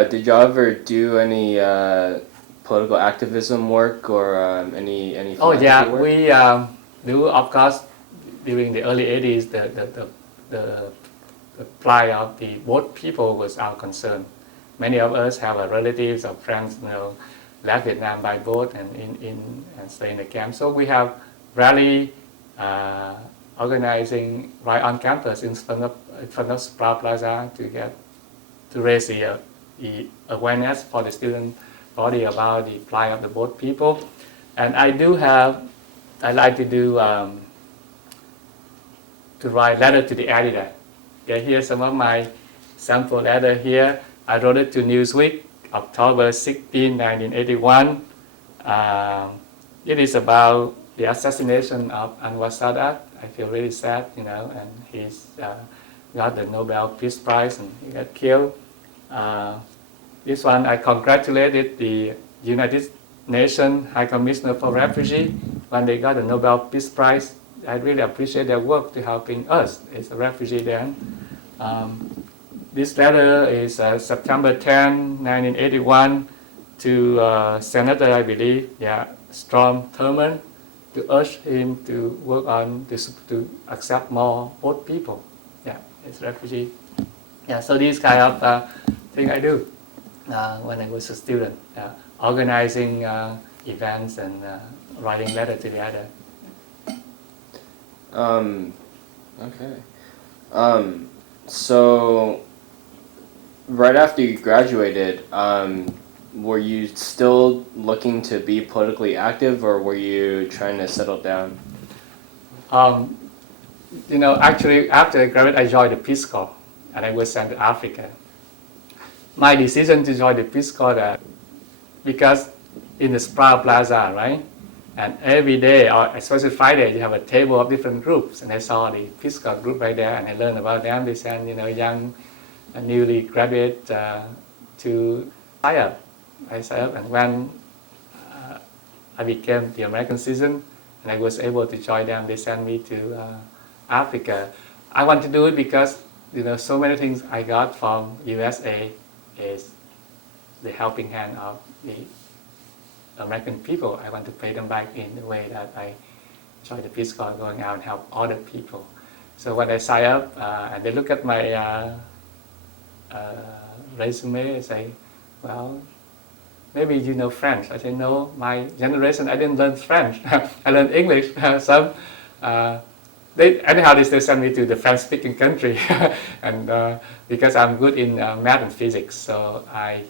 Did y'all ever do any political activism work or any Oh yeah, work? we do, of course. During the early 80s, the plight of the boat people was our concern. Many of us have relatives or friends, left Vietnam by boat and stay in the camp. So we have rally organizing right on campus in front of Sprout Plaza to raise the awareness for the student body about the plight of the boat people. And I like to do to write letter to the editor. Okay, here's some of my sample letter here. I wrote it to Newsweek, October 16, 1981. It is about the assassination of Anwar Sadat. I feel really sad, and he's got the Nobel Peace Prize and he got killed. This one, I congratulated the United Nations High Commissioner for Refugee when they got the Nobel Peace Prize. I really appreciate their work to helping us as a refugee then. This letter is September 10, 1981 to Senator, I believe, Strom Thurmond, to urge him to work on to accept more old people, as refugee. So this kind of thing I do when I was a student, organizing events and writing letters together. Okay. So right after you graduated, were you still looking to be politically active, or were you trying to settle down? Actually, after I graduated, I joined the Peace Corps, and I was sent to Africa. My decision to join the Peace Corps because in the Sprout Plaza, right? And every day, or especially Friday, you have a table of different groups, and I saw the Peace Corps group right there, and I learned about them. They send young, newly graduate to sign up. I signed up, and when I became the American citizen, and I was able to join them, they sent me to Africa. I want to do it because so many things I got from USA is the helping hand of the American people. I want to pay them back in the way that I joined the Peace Corps, going out and help other people. So when I sign up and they look at my resume, I say, well, maybe you know French. I say, no, my generation, I didn't learn French. I learned English. Anyhow, they still send me to the French-speaking country. And because I'm good in math and physics, so I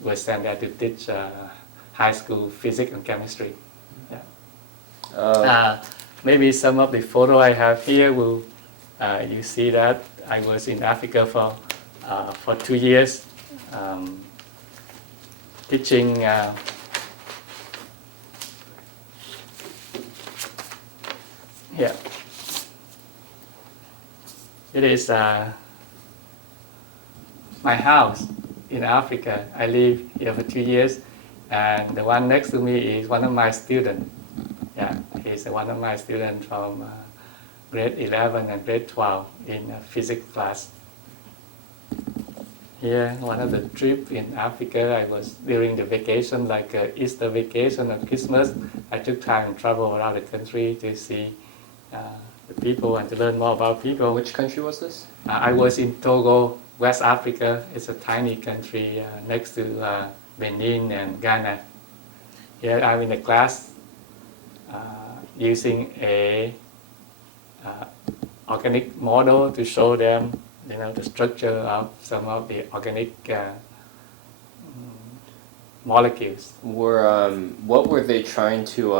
was sent there to teach high school physics and chemistry. Maybe some of the photo I have here will you see that I was in Africa for 2 years teaching here. It is my house in Africa. I live here for 2 years, and the one next to me is one of my students. He's one of my students from grade 11 and grade 12 in physics class. Here, one of the trips in Africa, I was during the vacation, like Easter vacation and Christmas. I took time and travel around the country to see the people and to learn more about people. Which country was this? I was in Togo, West Africa. It's a tiny country next to Benin and Ghana. Here I'm in a class using a organic model to show them the structure of some of the organic molecules. What were they trying to?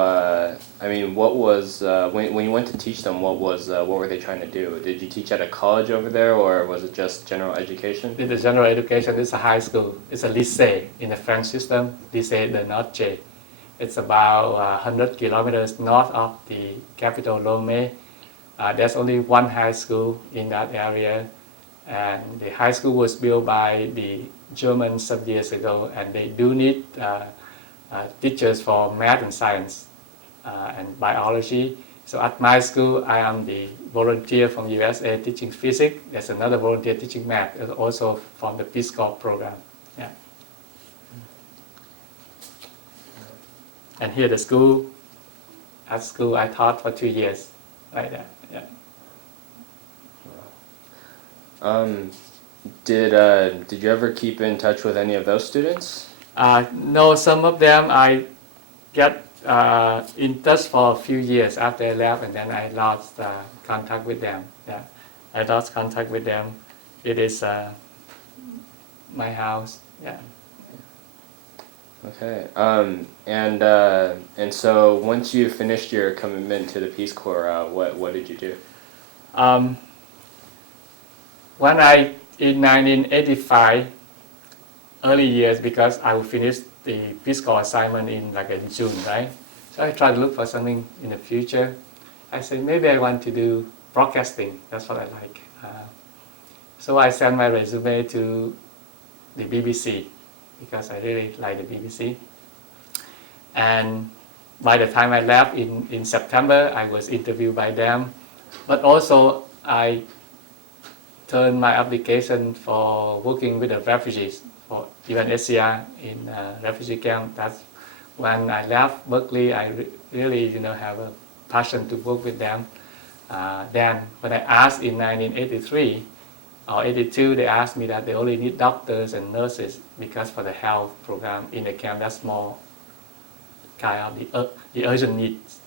What was when you went to teach them? What were they trying to do? Did you teach at a college over there, or was it just general education? In the general education, it's a high school. It's a lycée in the French system. Lycée de Noche. It's about 100 kilometers north of the capital Lomé. There's only one high school in that area, and the high school was built by the Germans some years ago, and they do need teachers for math and science and biology. So at my school, I am the volunteer from USA teaching physics. There's another volunteer teaching math, also from the Peace Corps program. And here the school, at school I taught for 2 years, like that. Did you ever keep in touch with any of those students? No, some of them I got in touch for a few years after I left, and then I lost contact with them. I lost contact with them. It is my house. Okay. And so once you finished your commitment to the Peace Corps, what did you do? When in 1985, early years, because I will finish the Peace Corps assignment in June, right? So I tried to look for something in the future. I said maybe I want to do broadcasting. That's what I like. So I sent my resume to the BBC because I really like the BBC. And by the time I left in September, I was interviewed by them. But also, I turned my application for working with the refugees for UNHCR in refugee camp. That's when I left Berkeley. I really, have a passion to work with them. Then, when I asked in 1983 or 82, they asked me that they only need doctors and nurses because for the health program in the camp, that's more kind of the urgent needs,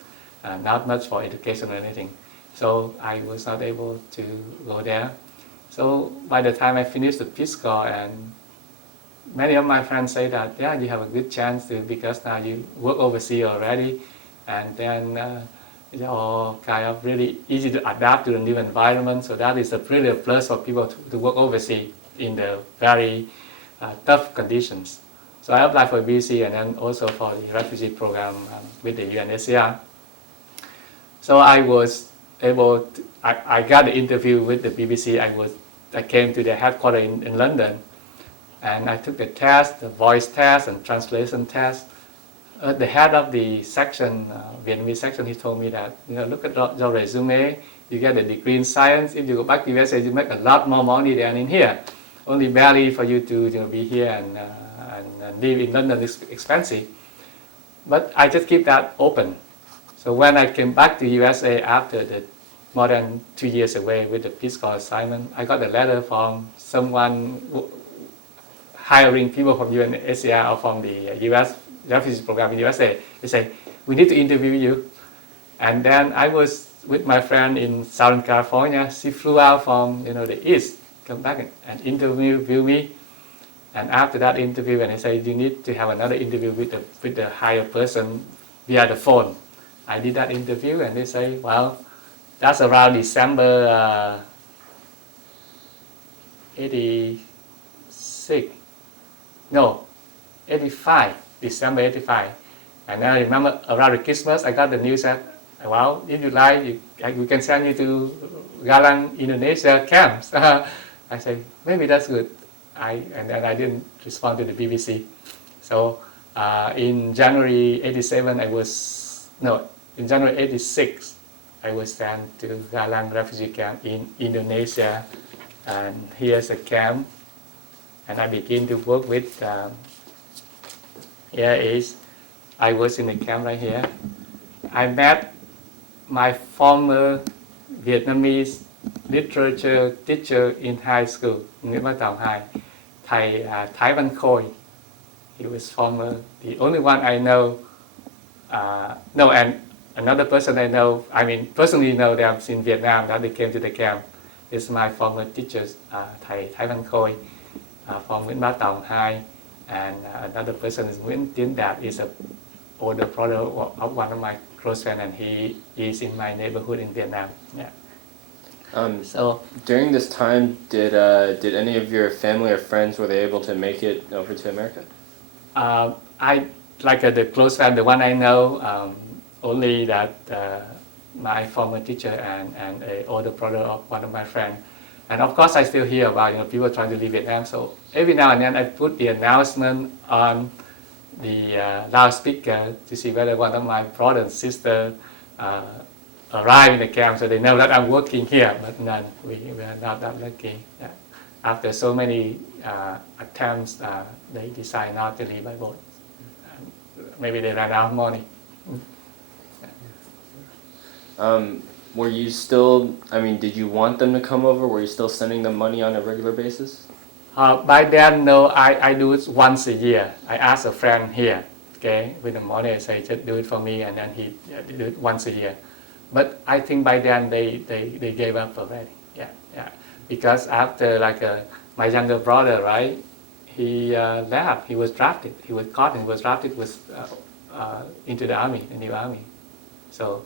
not much for education or anything. So I was not able to go there. So by the time I finished the Peace Corps, and many of my friends say that, yeah, you have a good chance to, because now you work overseas already, and then you're kind of really easy to adapt to the new environment. So that is really a plus for people to work overseas in the very tough conditions. So I applied for BC and then also for the refugee program with the UNHCR. So I was able to, I got the interview with the BBC. I came to the headquarters in London, and I took the test, the voice test and translation test. The head of the section, Vietnamese section, he told me that, look at your resume, you get a degree in science. If you go back to USA, you make a lot more money than in here. Only barely for you to be here and live in London is expensive. But I just keep that open. So when I came back to USA after the more than 2 years away with the Peace Corps assignment, I got a letter from someone hiring people from UNHCR or from the US refugee program in USA. They say, we need to interview you. And then I was with my friend in Southern California. She flew out from the East, come back and interview me. And after that interview, and they say, you need to have another interview with the higher person via the phone. I did that interview, and they say, well, that's around December 86. No, 85. December 85. And I remember around the Christmas, I got the news that, well, if you like, we can send you to Galang, Indonesia camps. I said, maybe that's good. And then I didn't respond to the BBC. So in January 87, in January 86, I was sent to Galang refugee camp in Indonesia. And here's a camp. And I began to work with, I was in the camp right here. I met my former Vietnamese literature teacher in high school, Nguyễn Bá Tòng Hai, Thái Văn Khôi. He was the only one I know, and another person I know, personally know them in Vietnam, that they came to the camp, is my former teachers, Thái Văn Khôi, from Nguyễn Bá Tòng Hai, and another person is Nguyễn Tiến Đạt, is an older brother of one of my close friends, and he is in my neighborhood in Vietnam. Yeah. So during this time, did any of your family or friends, were they able to make it over to America? The close friend, the one I know, only that my former teacher and an older brother of one of my friends. And of course, I still hear about people trying to leave Vietnam. So every now and then, I put the announcement on the loudspeaker to see whether one of my brothers and sisters arrive in the camp, so they know that I'm working here. But none. We are not that lucky. Yeah. After so many attempts, they decide not to leave by boat. Maybe they ran out of money. Were you still, did you want them to come over? Were you still sending them money on a regular basis? By then, no, I do it once a year. I ask a friend here, with the money, I say, just do it for me, and then he do it once a year. But I think by then they gave up already. Yeah. Because after my younger brother, right, he left. He was drafted. He was caught and he was drafted into the army, the new army. So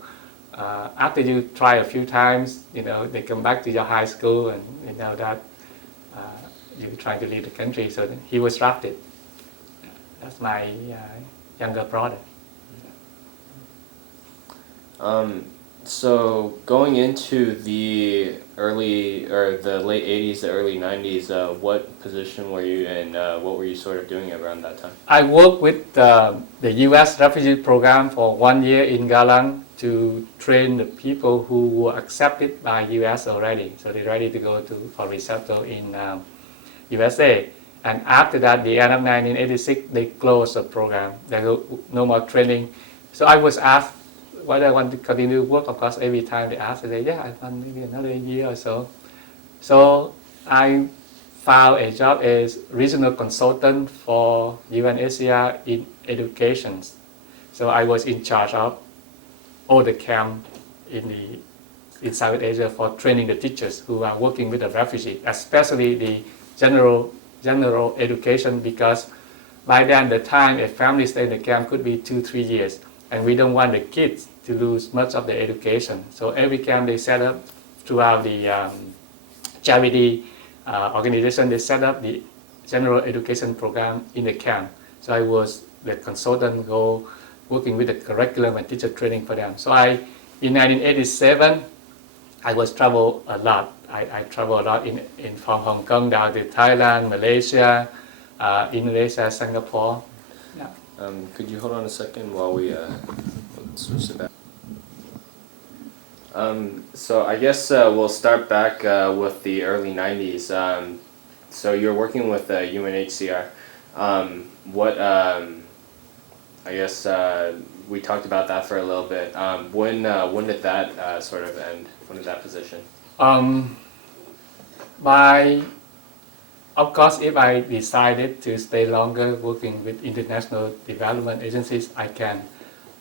after you try a few times, they come back to your high school and you know that you're trying to leave the country. So he was drafted. That's my younger brother. So going into the early or the late 80s, the early 90s, what position were you in? What were you sort of doing around that time? I worked with the U.S. Refugee program for 1 year in Galang to train the people who were accepted by U.S. already. So they're ready to go for resettle in USA. And after that, the end of 1986, they closed the program. There was no more training. So I was asked whether I want to continue work. Of course, every time they ask, I say, yeah, I want maybe another year or so. So I found a job as regional consultant for UNHCR in education. So I was in charge of all the camp in South Asia for training the teachers who are working with the refugee, especially the general education, because by then the time a family stay in the camp could be 2-3 years, and we don't want the kids to lose much of their education. So every camp they set up throughout the charity organization, they set up the general education program in the camp. So I was the consultant working with the curriculum and teacher training for them. So in 1987, I was travel a lot. I travel a lot from Hong Kong down to Thailand, Malaysia, Indonesia, Singapore. Yeah. Could you hold on a second while we switch it back? So I guess we'll start back with the early 90s. So you're working with UNHCR. I guess we talked about that for a little bit. When did that sort of end? When did that position? Of course, if I decided to stay longer working with international development agencies, I can.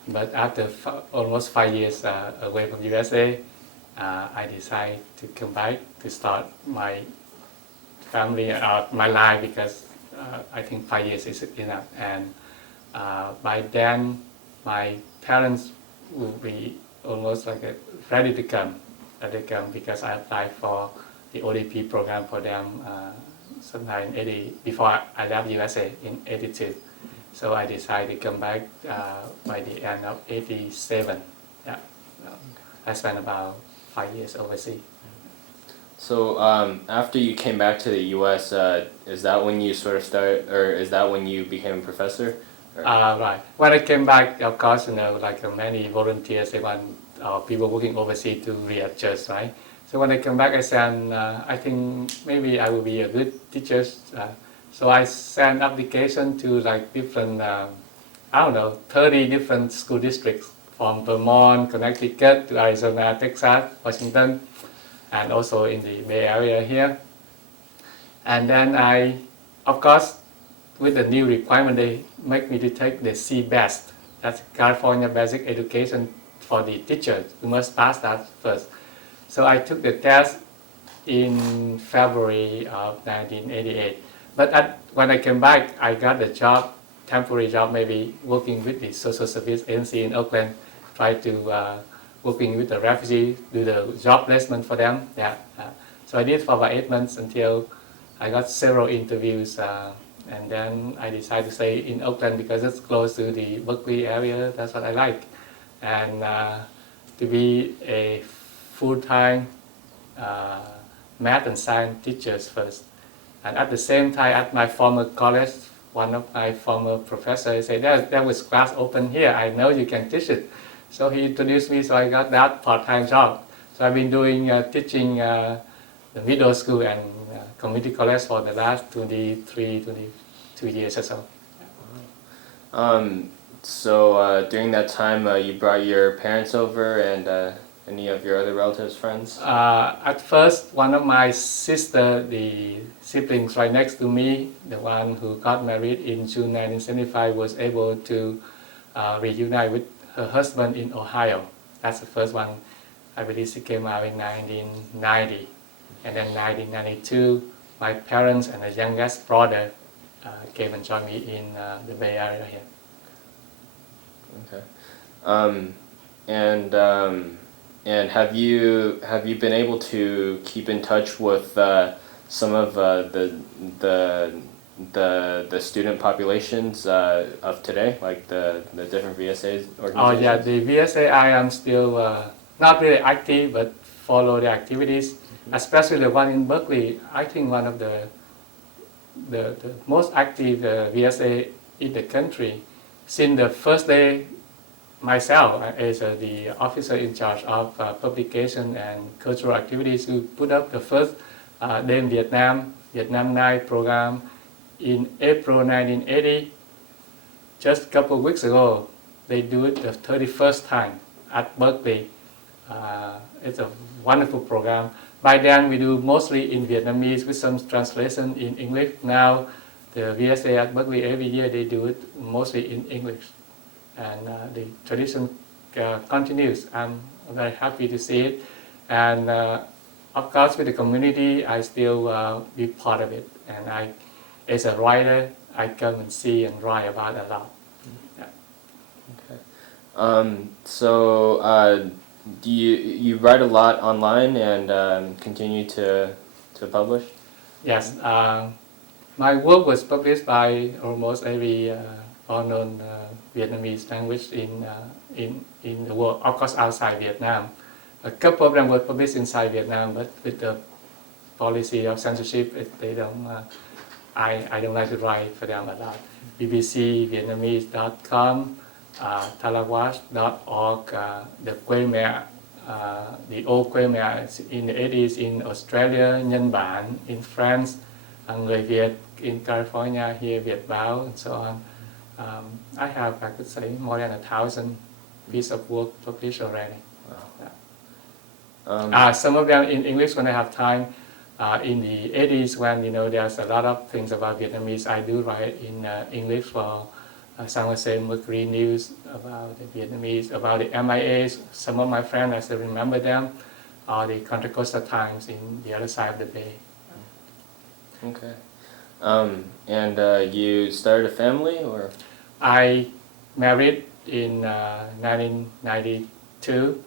But after almost 5 years away from USA, I decided to come back to start my family, my life, because I think 5 years is enough. And by then, my parents will be almost like ready to come. Because I applied for the ODP program for them sometime before I left USA in 82. So I decided to come back by the end of 87. Yeah, I spent about 5 years overseas. So after you came back to the U.S., is that when you sort of started, or is that when you became a professor? Right. When I came back, of course, like many volunteers, they want people working overseas to readjust, right? So when I come back, I said, I think maybe I will be a good teacher. So I sent application to like different, 30 different school districts from Vermont, Connecticut to Arizona, Texas, Washington, and also in the Bay Area here. And then of course, with the new requirement, they make me to take the CBEST, that's California Basic Education for the teachers. You must pass that first. So I took the test in February of 1988. But when I came back, I got the job, temporary job, maybe working with the social service agency in Oakland, try to working with the refugees, do the job placement for them. Yeah. So I did for about 8 months until I got several interviews, and then I decided to stay in Oakland because it's close to the Berkeley area. That's what I like, and to be a full-time math and science teachers first. And at the same time, at my former college, one of my former professors said, there was class open here. I know you can teach it. So he introduced me, so I got that part-time job. So I've been doing teaching the middle school and community college for the last 22 years or so. So during that time, you brought your parents over and any of your other relatives, friends? At first, one of my sister, the siblings right next to me, the one who got married in June 1975, was able to reunite with her husband in Ohio. That's the first one. I believe she came out in 1990. And then 1992, my parents and the youngest brother came and joined me in the Bay Area here. Okay. And have you been able to keep in touch with some of the student populations of today, like the different VSA organizations? Oh yeah, the VSA I am still not really active, but follow the activities, especially the one in Berkeley. I think one of the most active VSA in the country. Since the first day, myself as the officer in charge of publication and cultural activities, who put up the first Day in Vietnam Night program in April 1980. Just a couple of weeks ago, they do it the 31st time at Berkeley. It's a wonderful program. By then, we do mostly in Vietnamese with some translation in English. Now, the VSA at Berkeley, every year they do it mostly in English. And the tradition continues. I'm very happy to see it. And of course, with the community, I still be part of it. And as a writer, I come and see and write about it a lot. Yeah. Okay. Do you write a lot online and continue to publish? Yes. My work was published by almost every well-known Vietnamese language in the world, of course outside Vietnam. A couple of them were published inside Vietnam, but with the policy of censorship, they don't. I don't like to write for them a lot. BBC Vietnamese.com, Talawash.org, the Khmer, the old Khmer in the 80s in Australia, Nhân Bản in France, Người Việt in California, here Viet Báo, and so on. I have, I could say, more than 1,000 pieces of work published already. Wow. Yeah. Some of them in English when I have time. In the 80s, when there's a lot of things about Vietnamese, I do write in English for San Jose Mercury News about the Vietnamese, about the MIAs. Some of my friends, I still remember them, or the Contra Costa Times in the other side of the bay. Okay. And you started a family, or? I married in 1992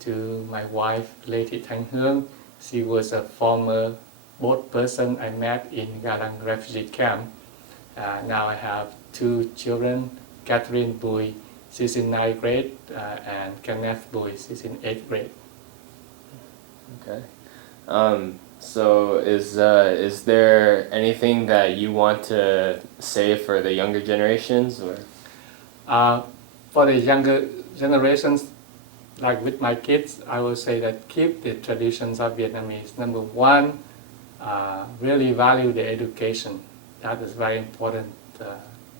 to my wife, Lady Thanh Hương. She was a former boat person I met in Galang refugee camp. Now I have 2 children, Catherine Bui, she's in 9th grade, and Kenneth Bui, she's in 8th grade. Okay. So is there anything that you want to say for the younger generations, or? For the younger generations, like with my kids, I will say that keep the traditions of Vietnamese. Number one, really value the education. That is very important,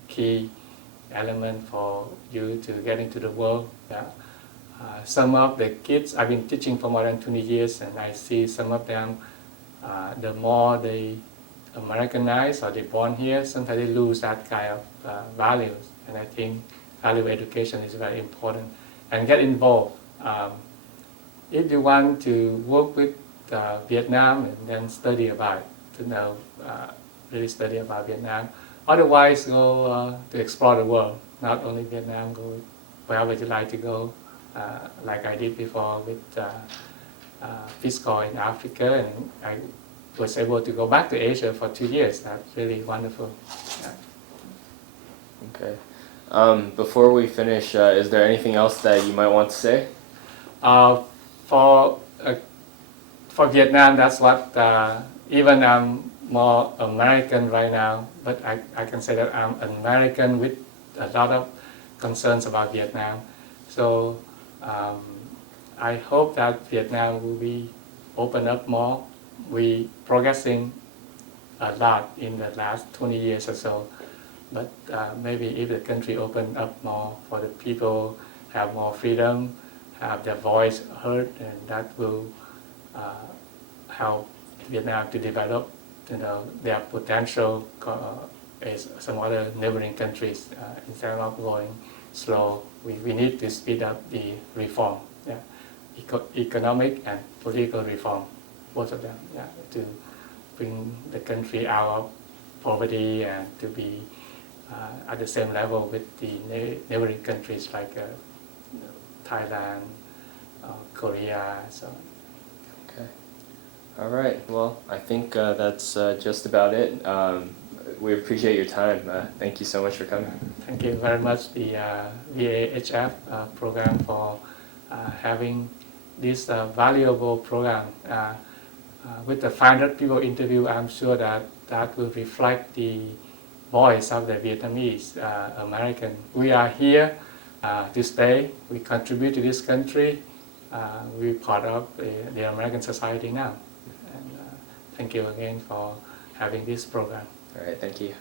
key element for you to get into the world. Yeah. Some of the kids, I've been teaching for more than 20 years, and I see some of them, the more they Americanize or they born here, sometimes they lose that kind of values. And I think value education is very important. And get involved. If you want to work with Vietnam, and then study about it, to know, really study about Vietnam. Otherwise, go to explore the world, not only Vietnam, go wherever you like to go, like I did before with Fiscal in Africa, and I was able to go back to Asia for 2 years. That's really wonderful. Yeah. Okay. Before we finish, is there anything else that you might want to say? For Vietnam, that's what, even I'm more American right now, but I can say that I'm American with a lot of concerns about Vietnam. So I hope that Vietnam will be open up more. We progressing a lot in the last 20 years or so. But maybe if the country open up more for the people, have more freedom, have their voice heard, and that will help Vietnam to develop, their potential as some other neighboring countries. Instead of going slow, we need to speed up the reform, economic and political reform, both of them, to bring the country out of poverty and to be at the same level with the neighboring countries like Thailand, Korea, so on. Okay. All right. Well, I think that's just about it. We appreciate your time. Thank you so much for coming. Thank you very much, the VAHF program, for having this valuable program. With the 500 people interview, I'm sure that will reflect the voice of the Vietnamese American. We are here to stay. We contribute to this country. We're part of the American society now. And thank you again for having this program. All right, thank you.